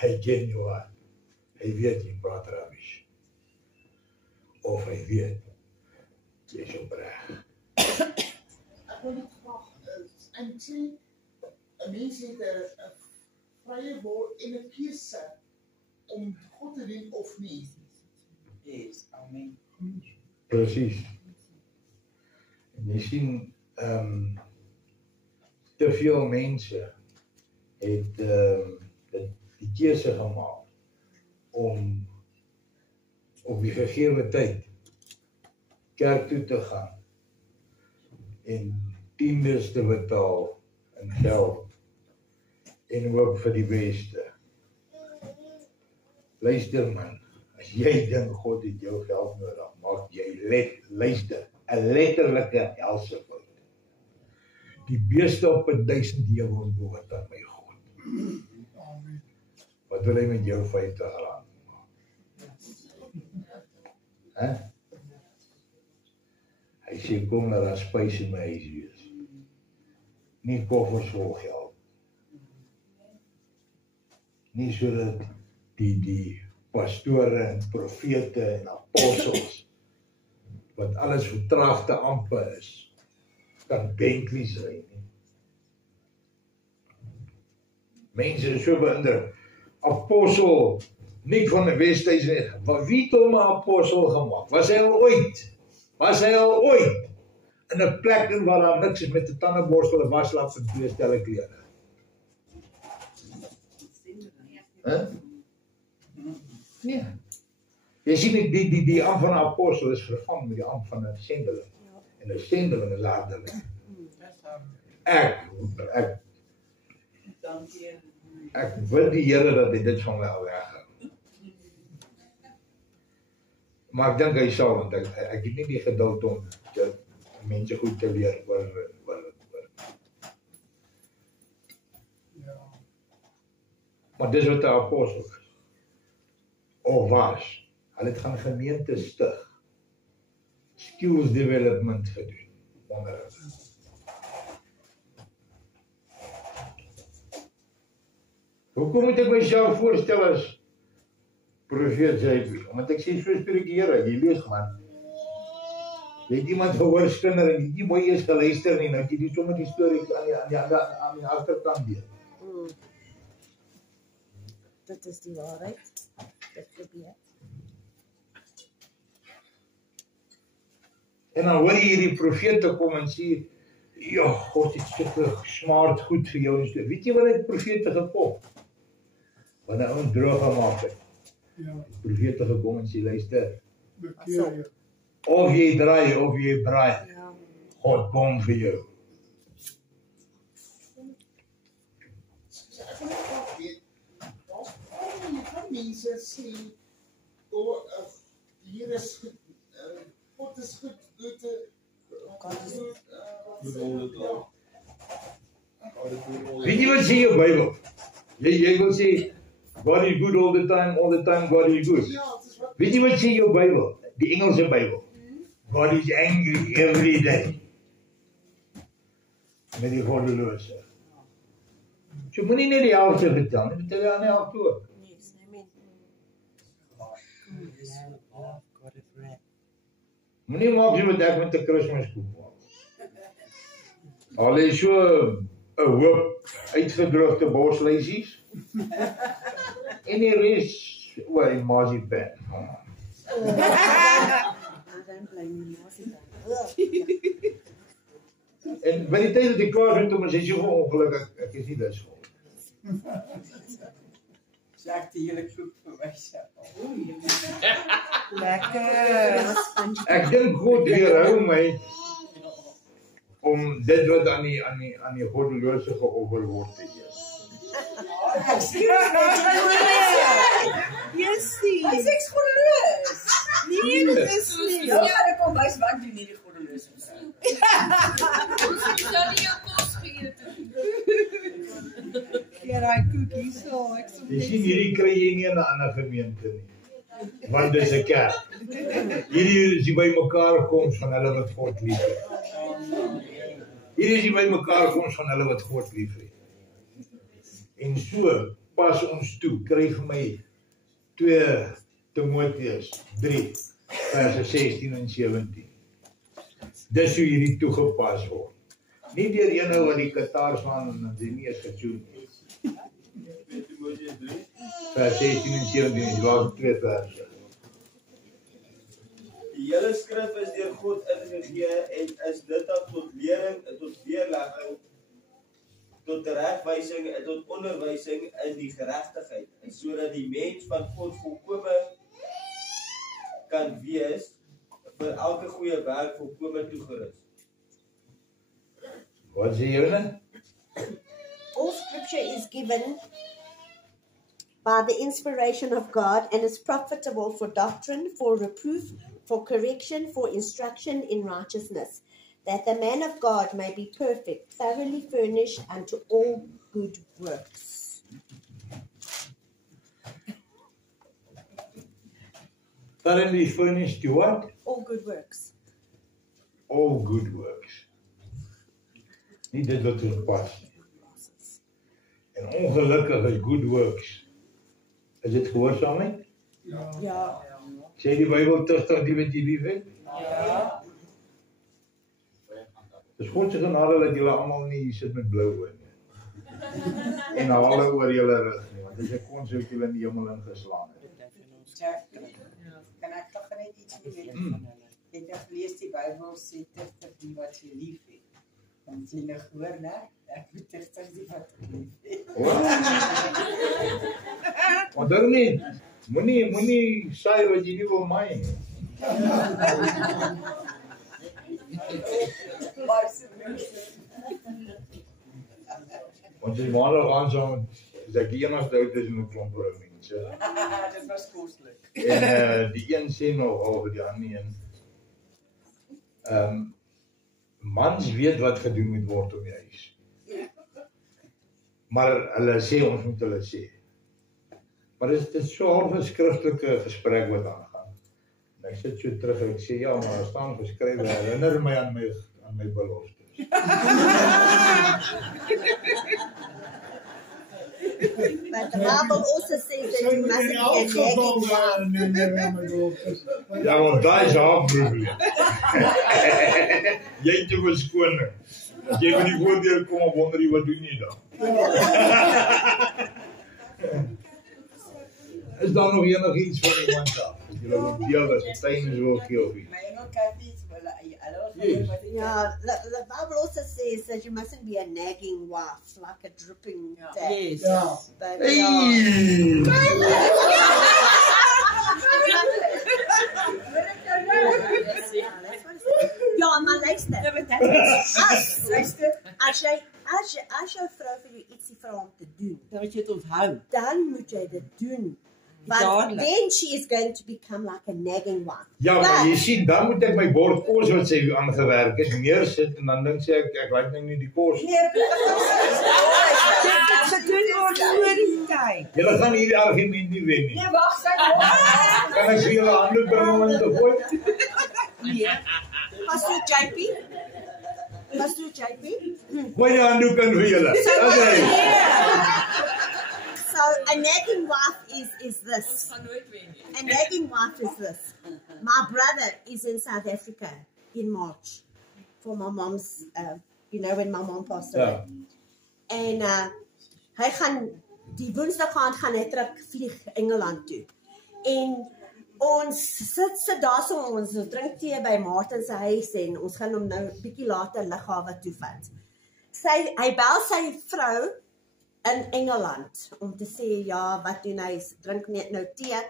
hy ken jou hart. Hy weet jy praat rubbish. Of hy weet, jy is opreg. Ek wil net vraag, en sê, 'n mens het 'n vrye wil en 'n keuse om God te dien of nie. Yes, amen. Presies. En jy sien, te veel mense het die keuse gemaak om op die gegewe tyd kerk toe te gaan en tiendes te betaal in geld en hoop vir die beste. Luister man, as jy dink God het jou geld nodig, maak jy luister, 'n letterlike helse fout. Die beeste op 1000 heuwels behoort aan my God. Wat wil hy met jou 50 rand maak? Hy sê, kom na daar spys in my huis wees. Nie koffers vol geld. Nie sodat die pastore en profete en apostels, wat alles vertraagde amper is, kan Bentleys ry nie. Mense is so beïndruk. Apostel, nie van die Westhuis nie. Wie het hom 'n apostel gemaak? Was hy al ooit in 'n plek waar daar niks is met 'n tandeborstel en waslap en 2 stelle klere? Nee. Jy sien die ampt van 'n apostel is vervang met die ampt van 'n sendeling. En 'n sendeling 'n laerling. Ek wil die Here dat hy dit van my al weghou. Maar ek dink hy sal, want ek het nie die geduld om mense goed te leer oor. Maar dis wat 'n apostel is. Of was. Hulle het gaan gemeente stig. Skills development gedoen. Onder hulle. Hoekom moet ek myself voorstel as profeet J.B? Omdat ek sê so spreek die Here, jy lees man. Jy het iemand gehoor skinder en nie mooi eens geluister nie, nou het jy die sommer die storie aan die agterkant weer. Dit is die waarheid. Dit gebeur. En dan hoor jy hierdie profete kom en sê, ja, God het so smart goed vir jou. Weet jy wat het profete gekom? Wanneer ons droog gemaak het. Ja. Profete gekom en sê, luister, Bekeer jou. of jy draai of jy braai, God kom vir jou. Ek wil net vraag weet, jy kan mense sê, die Here is goed, God is goed, goed Weet jy wat sê jou Bybel? Jy wil sê, God is good all the time God is good. Weet jy wat sê jou Bybel? Die Engelse Bybel. God is angry every day. Met die goddelose. So moenie net die helfte vertel, nie vertel jy aan die helfte ook. Moenie maak so wat ek met 'n Kersfeeskoek maak. Al is so 'n hoop uitgedroogde borsluisies. En die res, in marzipan. En by die tyd dat ek klaar vind om as jy so ongelukkig, ek is nie dus vol. So ek die hele groep vir myself. Lekker. Ek dink God weerhou my om dit wat aan die goddelose geoffer word te gee. Yes, zie. Hij is ex-geloos. Nee, dat is niet. Ja, maar ik kom Kom wys wat doen hierdie goddelose vrou. Ons sal nie jou kos geëet het. Ja, daai koekie so, ek sê. Jy sien hierdie kry jy nie in 'n ander gemeente nie. Want dis 'n kerk. Hierdie is die bymekaar koms van hulle wat God liefhet. Hierdie is die bymekaar koms van hulle wat God liefhet. En so pas ons toe, kry vir my 2 Timoteus 3 verse 16 en 17. Dis hoe hierdie toegepas word. Nie deur ene wat die kitaar slaan en die nie is getune nie. Timoteus 3 Vers 16 en 17 is die laaste 2 verse. Die hele skrif is deur God ingegee en is nuttig tot lering en tot weerlegging, tot teregwysing en tot onderwysing in die geregtigheid, en sodat die mens van God volkome kan wees, vir elke goeie werk volkome toegerus. Wat sê julle? All scripture is given by the inspiration of God and is profitable for doctrine, for reproof, for correction, for instruction in righteousness, that the man of God may be perfect, thoroughly furnished unto all good works. Thoroughly furnished to what? All good works. All good works. Nie dit wat ons pas nie. En ongelukkig is good works. Is dit gehoorsaamheid? Ja. Sê die Bybel tugtig die wat jy liefhet? Ja. Dis God se genade dat julle almal nie hier sit met blou oë nie. En hale oor julle rug nie, want as ek kon sou ek julle in die hemel ingeslaan het. Kan ek toch net iets meer het ek gelees die Bybel sê tigtig die wat jy lief het. Want jy nog hoor, ne? Ek moet tigtig die wat ek lief het. Onthou nie, moenie saai wat jy nie wil maai nie. Want die maandag aan saam, is ek die enigste oud is in 'n klomp vrou mense. Dit was koslik. En die een sê nog al by die ander een, mans weet wat gedoen moet word om die huis. Maar hulle sê, ons moet hulle sê. Maar dit is so half 'n skriftelike gesprek wat aangaan. En ek sit so terug en ek sê, ja, maar daar staan geskrywe, herinner my aan my beloftes. But the Bible also says that you mustn't be a nagging wife. Ja, want daai is haar probleem. Jy het jou verskoning. As jy by die voordeur kom en wonder jy wat doen jy dan? Is daar nog enigiets van iemand af? As jy wil deel as getuienis wil gee of iets? My engel kyk iets, Yeah, the Bible also says that you mustn't be a nagging wife, like a dripping tap. Yes. Yeah. But, ja, maar luister. As jou vrou vir jou ietsie vra om te doen, dan moet jy dit onthou. Dan moet jy dit doen. But then she is going to become like a nagging one. Ja, maar jy sien, dan moet ek my bord kos wat sy aangewerk is, neersit en dan dink sy ek like nou nie die kos. Julle gaan hierdie argument nie wen nie. Nee, wag, sy Kan ek vir julle hande bring om in te gooi? Nee. Pastor JP? Gooi die handdoek in vir julle. So a nagging wife is this. A nagging wife is this. My brother is in South Africa in March for my mom's, when my mom passed away. En hy gaan die Woensdag gaan hy terug vlieg Engeland toe. En ons sit daar so, ons drink tee by Martin se huis en ons gaan hom nou 'n bietjie later lughawe toe vat. Hy bel sy vrou in Engeland om te sê ja, wat doen hy? Drink net nou tee.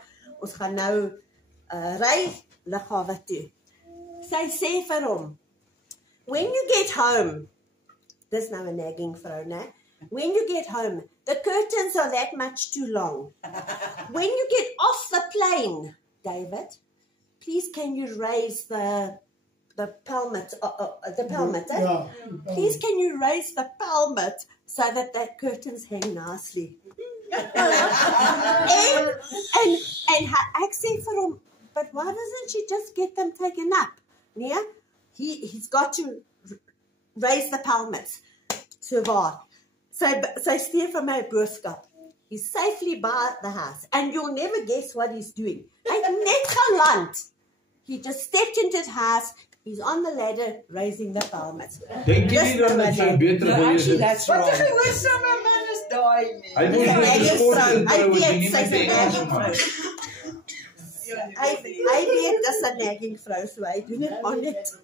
Ons gaan nou ry lughawe toe. Sy sê vir hom, when you get home, dis nou 'n nagging vrou, né? When you get home, the curtains are that much too long. When you get off the plane, David, please can you raise the the pelmet, eh? Yeah. Please, can you raise the pelmet so that the curtains hang nicely? and ek sê vir hom, but why doesn't she just get them taken up? Yeah? He's got to raise the pelmets. So waar. Sy stuur vir my 'n boodskap. He's safely by the house, and you'll never guess what he's doing. Hy het net geland. He just stepped into his house. He's on the ladder raising the pelmets. Dink jy nie dan dat sy beter gewees het? Wat 'n gehoorsame man is daai nie. Hy moet Hy weet dis 'n nagging vrou, so hy doen dit maar net.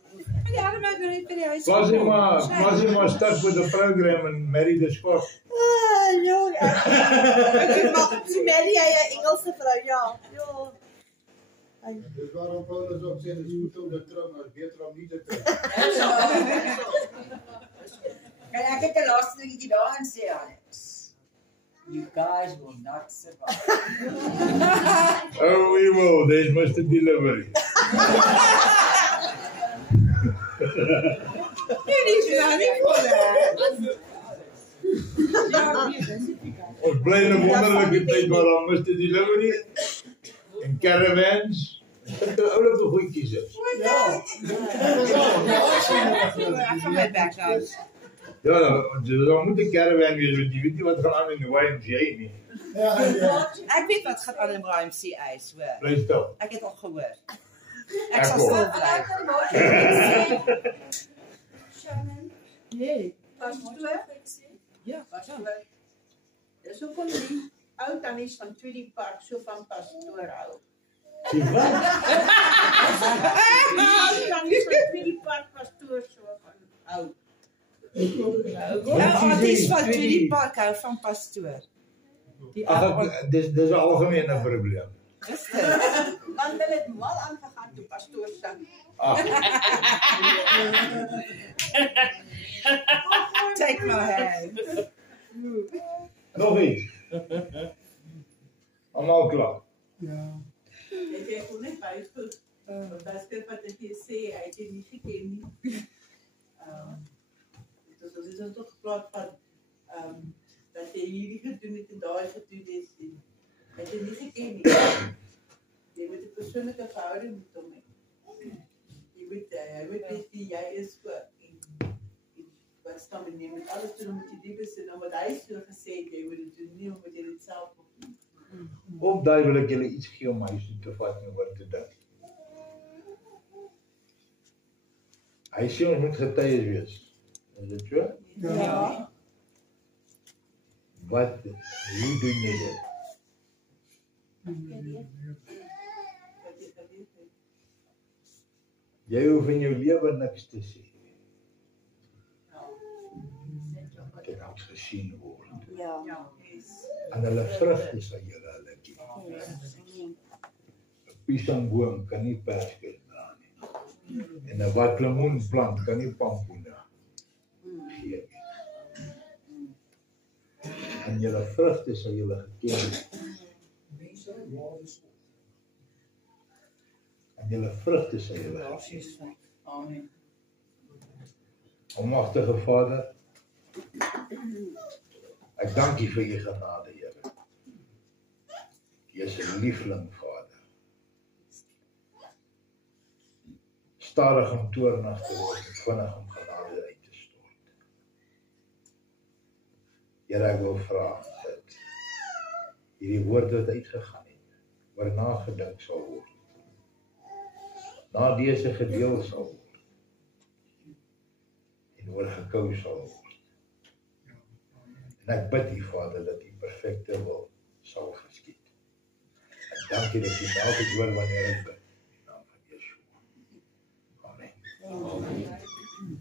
Ja, maar wil net by die huis. Plaas hom maar start with the program and marry the Scot. Jong. Ek mag sy marry hy 'n Engelse vrou, ja. Ja. Dis waarom Paulus ook sê dis goed om te trou, maar beter om nie te trou. En ek het 'n laaste dingetjie daarin sê, Alex. You guys will not survive. Oh, we will. There's Mr. Delivery. Ons bly in 'n wonderlike tyd waar daar Mr. Delivery en caravans. Dit is oulike goedjies is. Ja. Ek gaan my back out. Ja, dan moet 'n caravan wees, want jy weet nie wat gaan aan in die YMCA nie. Ek weet wat gaan aan in die YMCA, hoor. Bly stil. Ek het al gehoor. Ek sal hoor. stil bly. Shannon, Nee. pastoor. Ja, Pastoor. Dis hoekom die ou tannies van Tweedy Park so van pastoor hou. Sien wat? Die tannies van Tweedy Park pastoor so van hou. Arties van Tweedy Park hou van pastoor. Dis 'n algemene probleem. Is dit? Want hulle het mal aangegaan toe pastoor sang. Take my hand. Nog iets. Almal klaar. Ja. Het jy kon net byvoeg. Pastoor wat het jy sê, hy het jy nie geken nie. Dus is dan toch gepraat van dat jy hierdie gedoen het en daai gedoen het en het jy nie geken nie. Jy moet 'n persoonlike verhouding met hom hê. Hy moet weet wie jy is en wat staan met jy met alles doen met jy die besin en wat hy so gesê het jy moet dit doen nie omdat jy dit self wil doen. Op daai wil ek julle iets gee om huis toe te vat en oor te dink. Hy sê ons moet getuies wees. Is dit so? Ja. Hoe doen jy dit? Jy hoef in jou lewe niks te sê. Dit moet gesien word. Ja. En hulle vrugte sal julle hulle gee. 'n Piesangboom kan nie perske dra nie. En 'n watlemoenplant kan nie pampoene gee nie. En julle vrugte sal julle geken. En julle vrugte sal julle geken. Amen. Almagtige Vader, ek dank U vir U genade, Here. U is 'n liefling, Vader. Stadig om toornig te word en vinnig om genade uit te stort. Here, ek wil vra dat hierdie woord wat uitgegaan het, oor nagedink sal word. Na dese gedeel sal word. En oor gekou sal word. En ek bid U, Vader, dat U perfekte wil sal geskied. En dankie dat U my altyd hoor wanneer ek bid. In die naam van Yeshua. Amen. Amen.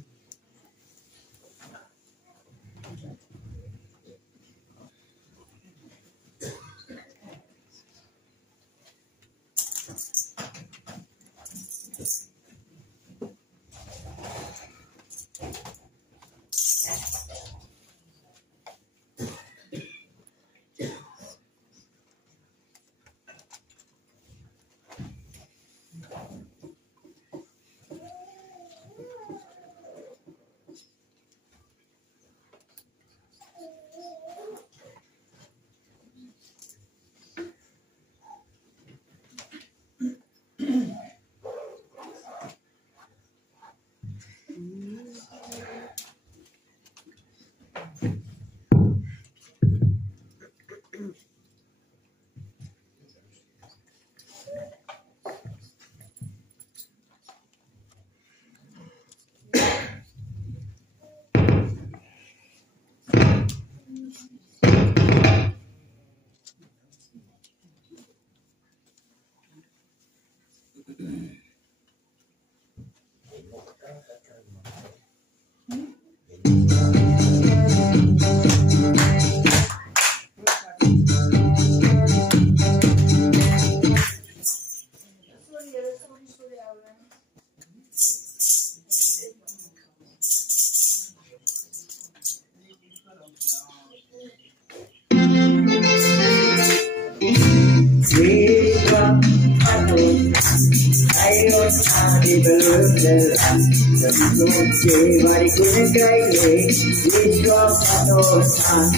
ons aan die beloofde land. Dat is ons zee waar die koninkrijk leeft. Wees wat van ons aan.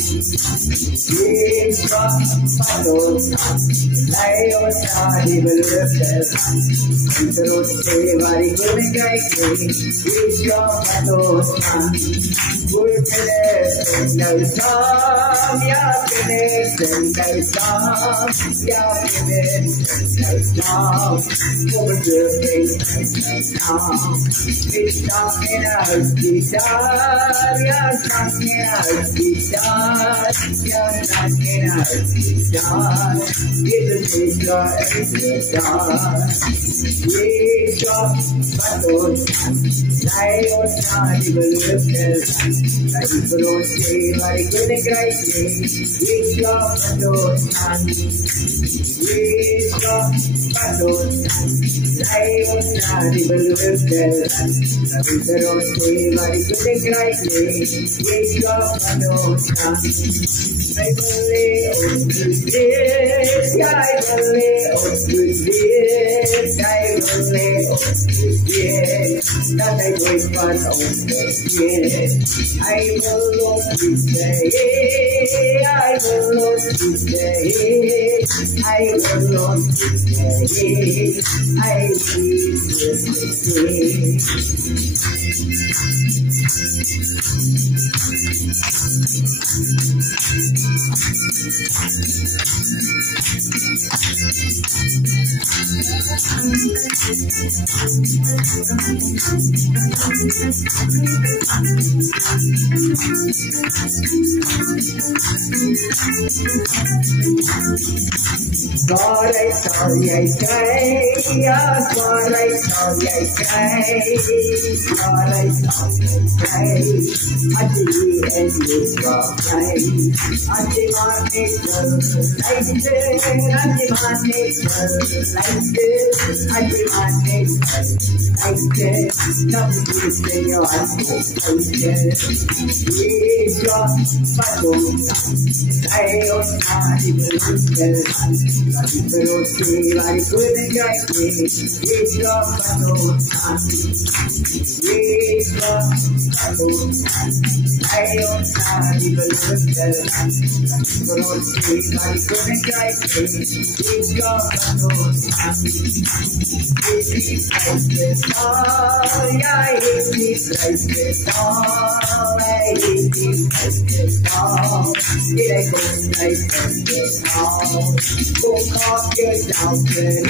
Wees wat van ons aan. Leid ons aan die beloofde land. Dat is ons zee waar die koninkrijk leeft. Wees wat van ons aan. Word het nou saam, ja kennis, nou saam, ja kennis, nou saam. Kom het terug, nou saam. Ik sta in huis, gitaar, ja sta in huis, gitaar, ja sta in huis, gitaar. Jezus is daar, is daar. Jezus, wat ons aan, leid ons naar die beloofde land. Dat is voor ons zee waar ik koninkrijk leef. Jezus, wat ons aan. Jezus, wat ons aan, leid ons naar die beloofde land. Dat is voor ons zee waar ik koninkrijk leef. Jezus, wat ons aan. Wij willen ons goed weer, jij willen ons goed weer, jij willen ons goed weer, dat hij nooit van ons vergeet. Hij wil ons goed zeggen, hij wil ons goed zeggen, hij wil ons goed zeggen, hij wil ons goed Waar zal jij zijn? Ja, waar zal jij zijn? Waar zal jij zijn? Adie en Israël. Adie maar niet luisteren. Adie maar niet luisteren. Adie maar niet luisteren. Dat is in je hart luisteren. Jezus, wat ons aan. Leid ons naar die beloofde land. Dat is voor ons zee waar die koninkrijk leeft. Jezus, wat ons aan. Jezus, wat ons aan. Leid ons naar die beloofde land. Dat is voor ons zee waar die koninkrijk leeft. Jezus, wat ons aan. Jezus, luister, jij is niet luister, hij is niet luister. Jij komt luister, kom op jezelf erin.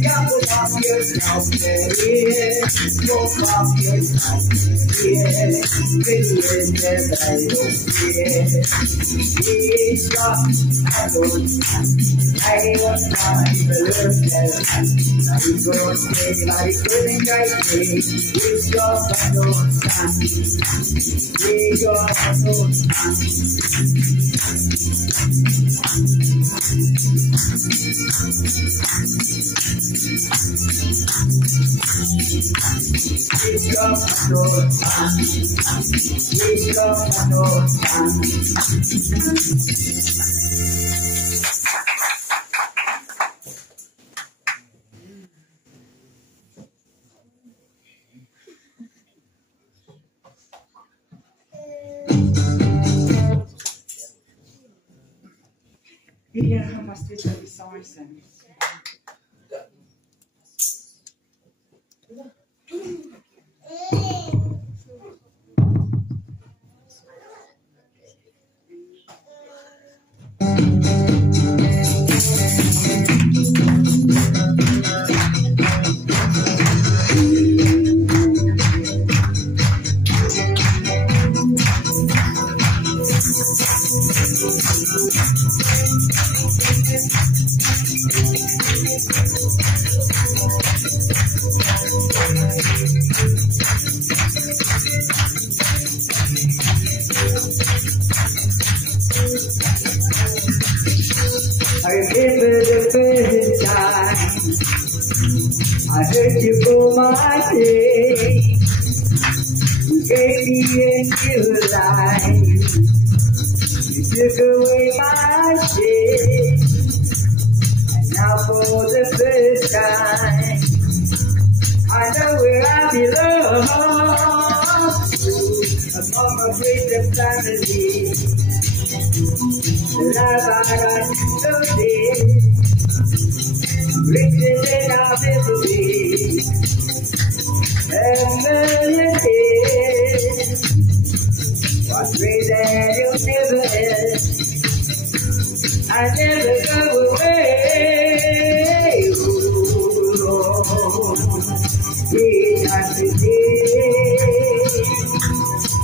Ja, kom op jezelf erin. Kom op jezelf erin. Dit is de tijd op weer. Jezus, wat ons aan. Leid ons naar die beloofde land. Dat is voor ons zee waar die koninkrijk leeft. Jezus, wat ons aan. Jezus, wat ons aan. Jezus, wat ons aan. Jezus, wat ons aan. Die Here gaan maar steeds op die saai sing. I remember the first time I heard you for my day. You gave me a new life. You took away my shame. And now for the first time belong among a greater family. The love I got today, richer than I've ever been. A million years, one way that you'll never end. I never go away. Oh, yeah, I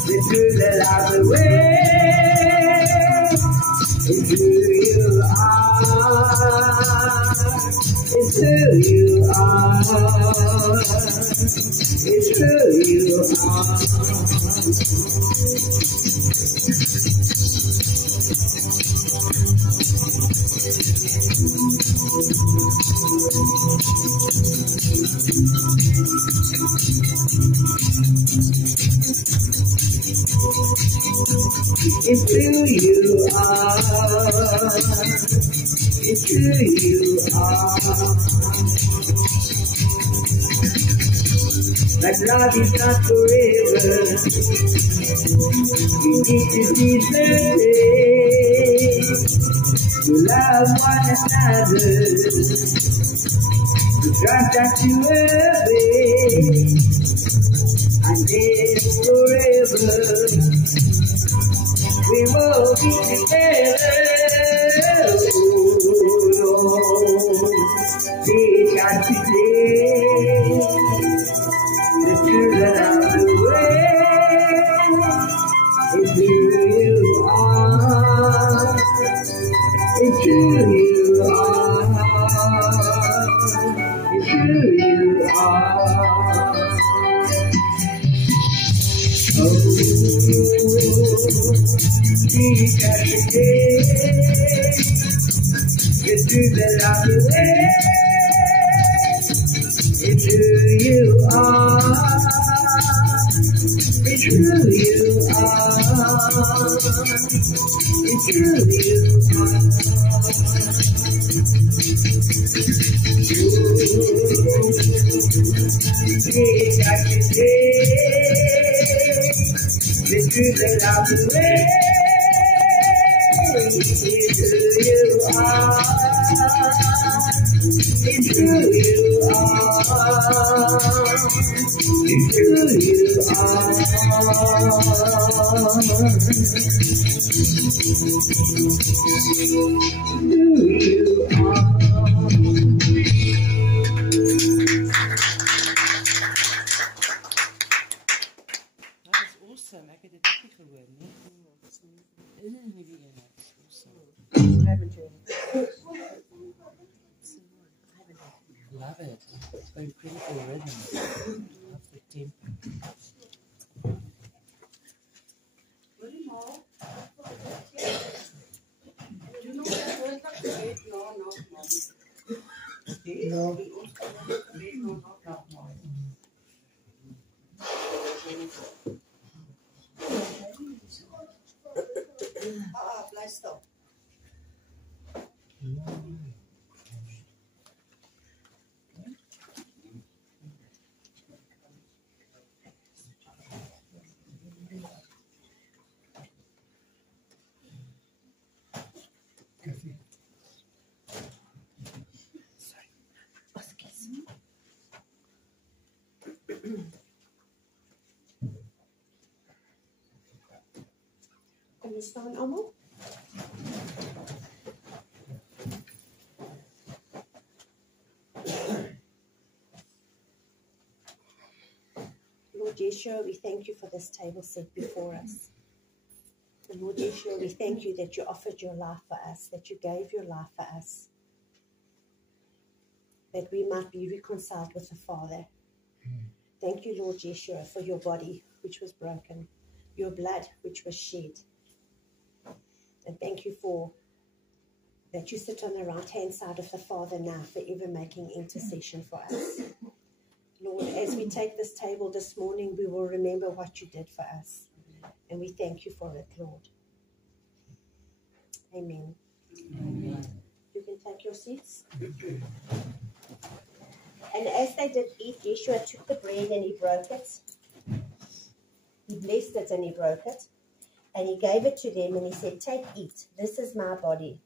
the truth that I will wear. It's who you are. It's who you are. It's who you are. It's who you are. It's who you are. But love is not forever. We need to be learning to love one another, to trust that you will be, and then forever we will be together. We got to play the truth of the way. It's who you are. It's who you are. It's who you are. Oh, we got to play the truth of the way. It's who you are. It's who you are. It's who you are. We got to take the truth of the way. It's who you are. It's who you are. It's who you are. Who you are. Dat is awesome. Ek het dit ook nie gehoor nie. Love it. So incredible rhythm. Love the tempo. Bly stil. Kom ons staan almal. Lord Yeshua, we thank you for this table set before us. And Lord Yeshua, we thank you that you offered your life for us, that you gave your life for us, that we might be reconciled with the Father. Thank you, Lord Yeshua, for your body which was broken, your blood which was shed. And thank you for that you sit on the right-hand side of the Father now, forever making intercession for us. Lord, as we take this table this morning, we will remember what you did for us. And we thank you for it, Lord. Amen. Amen. You can take your seats. And as they did eat, Yeshua took the bread and he broke it. He blessed it and he broke it. And he gave it to them and he said, take, eat. This is my body.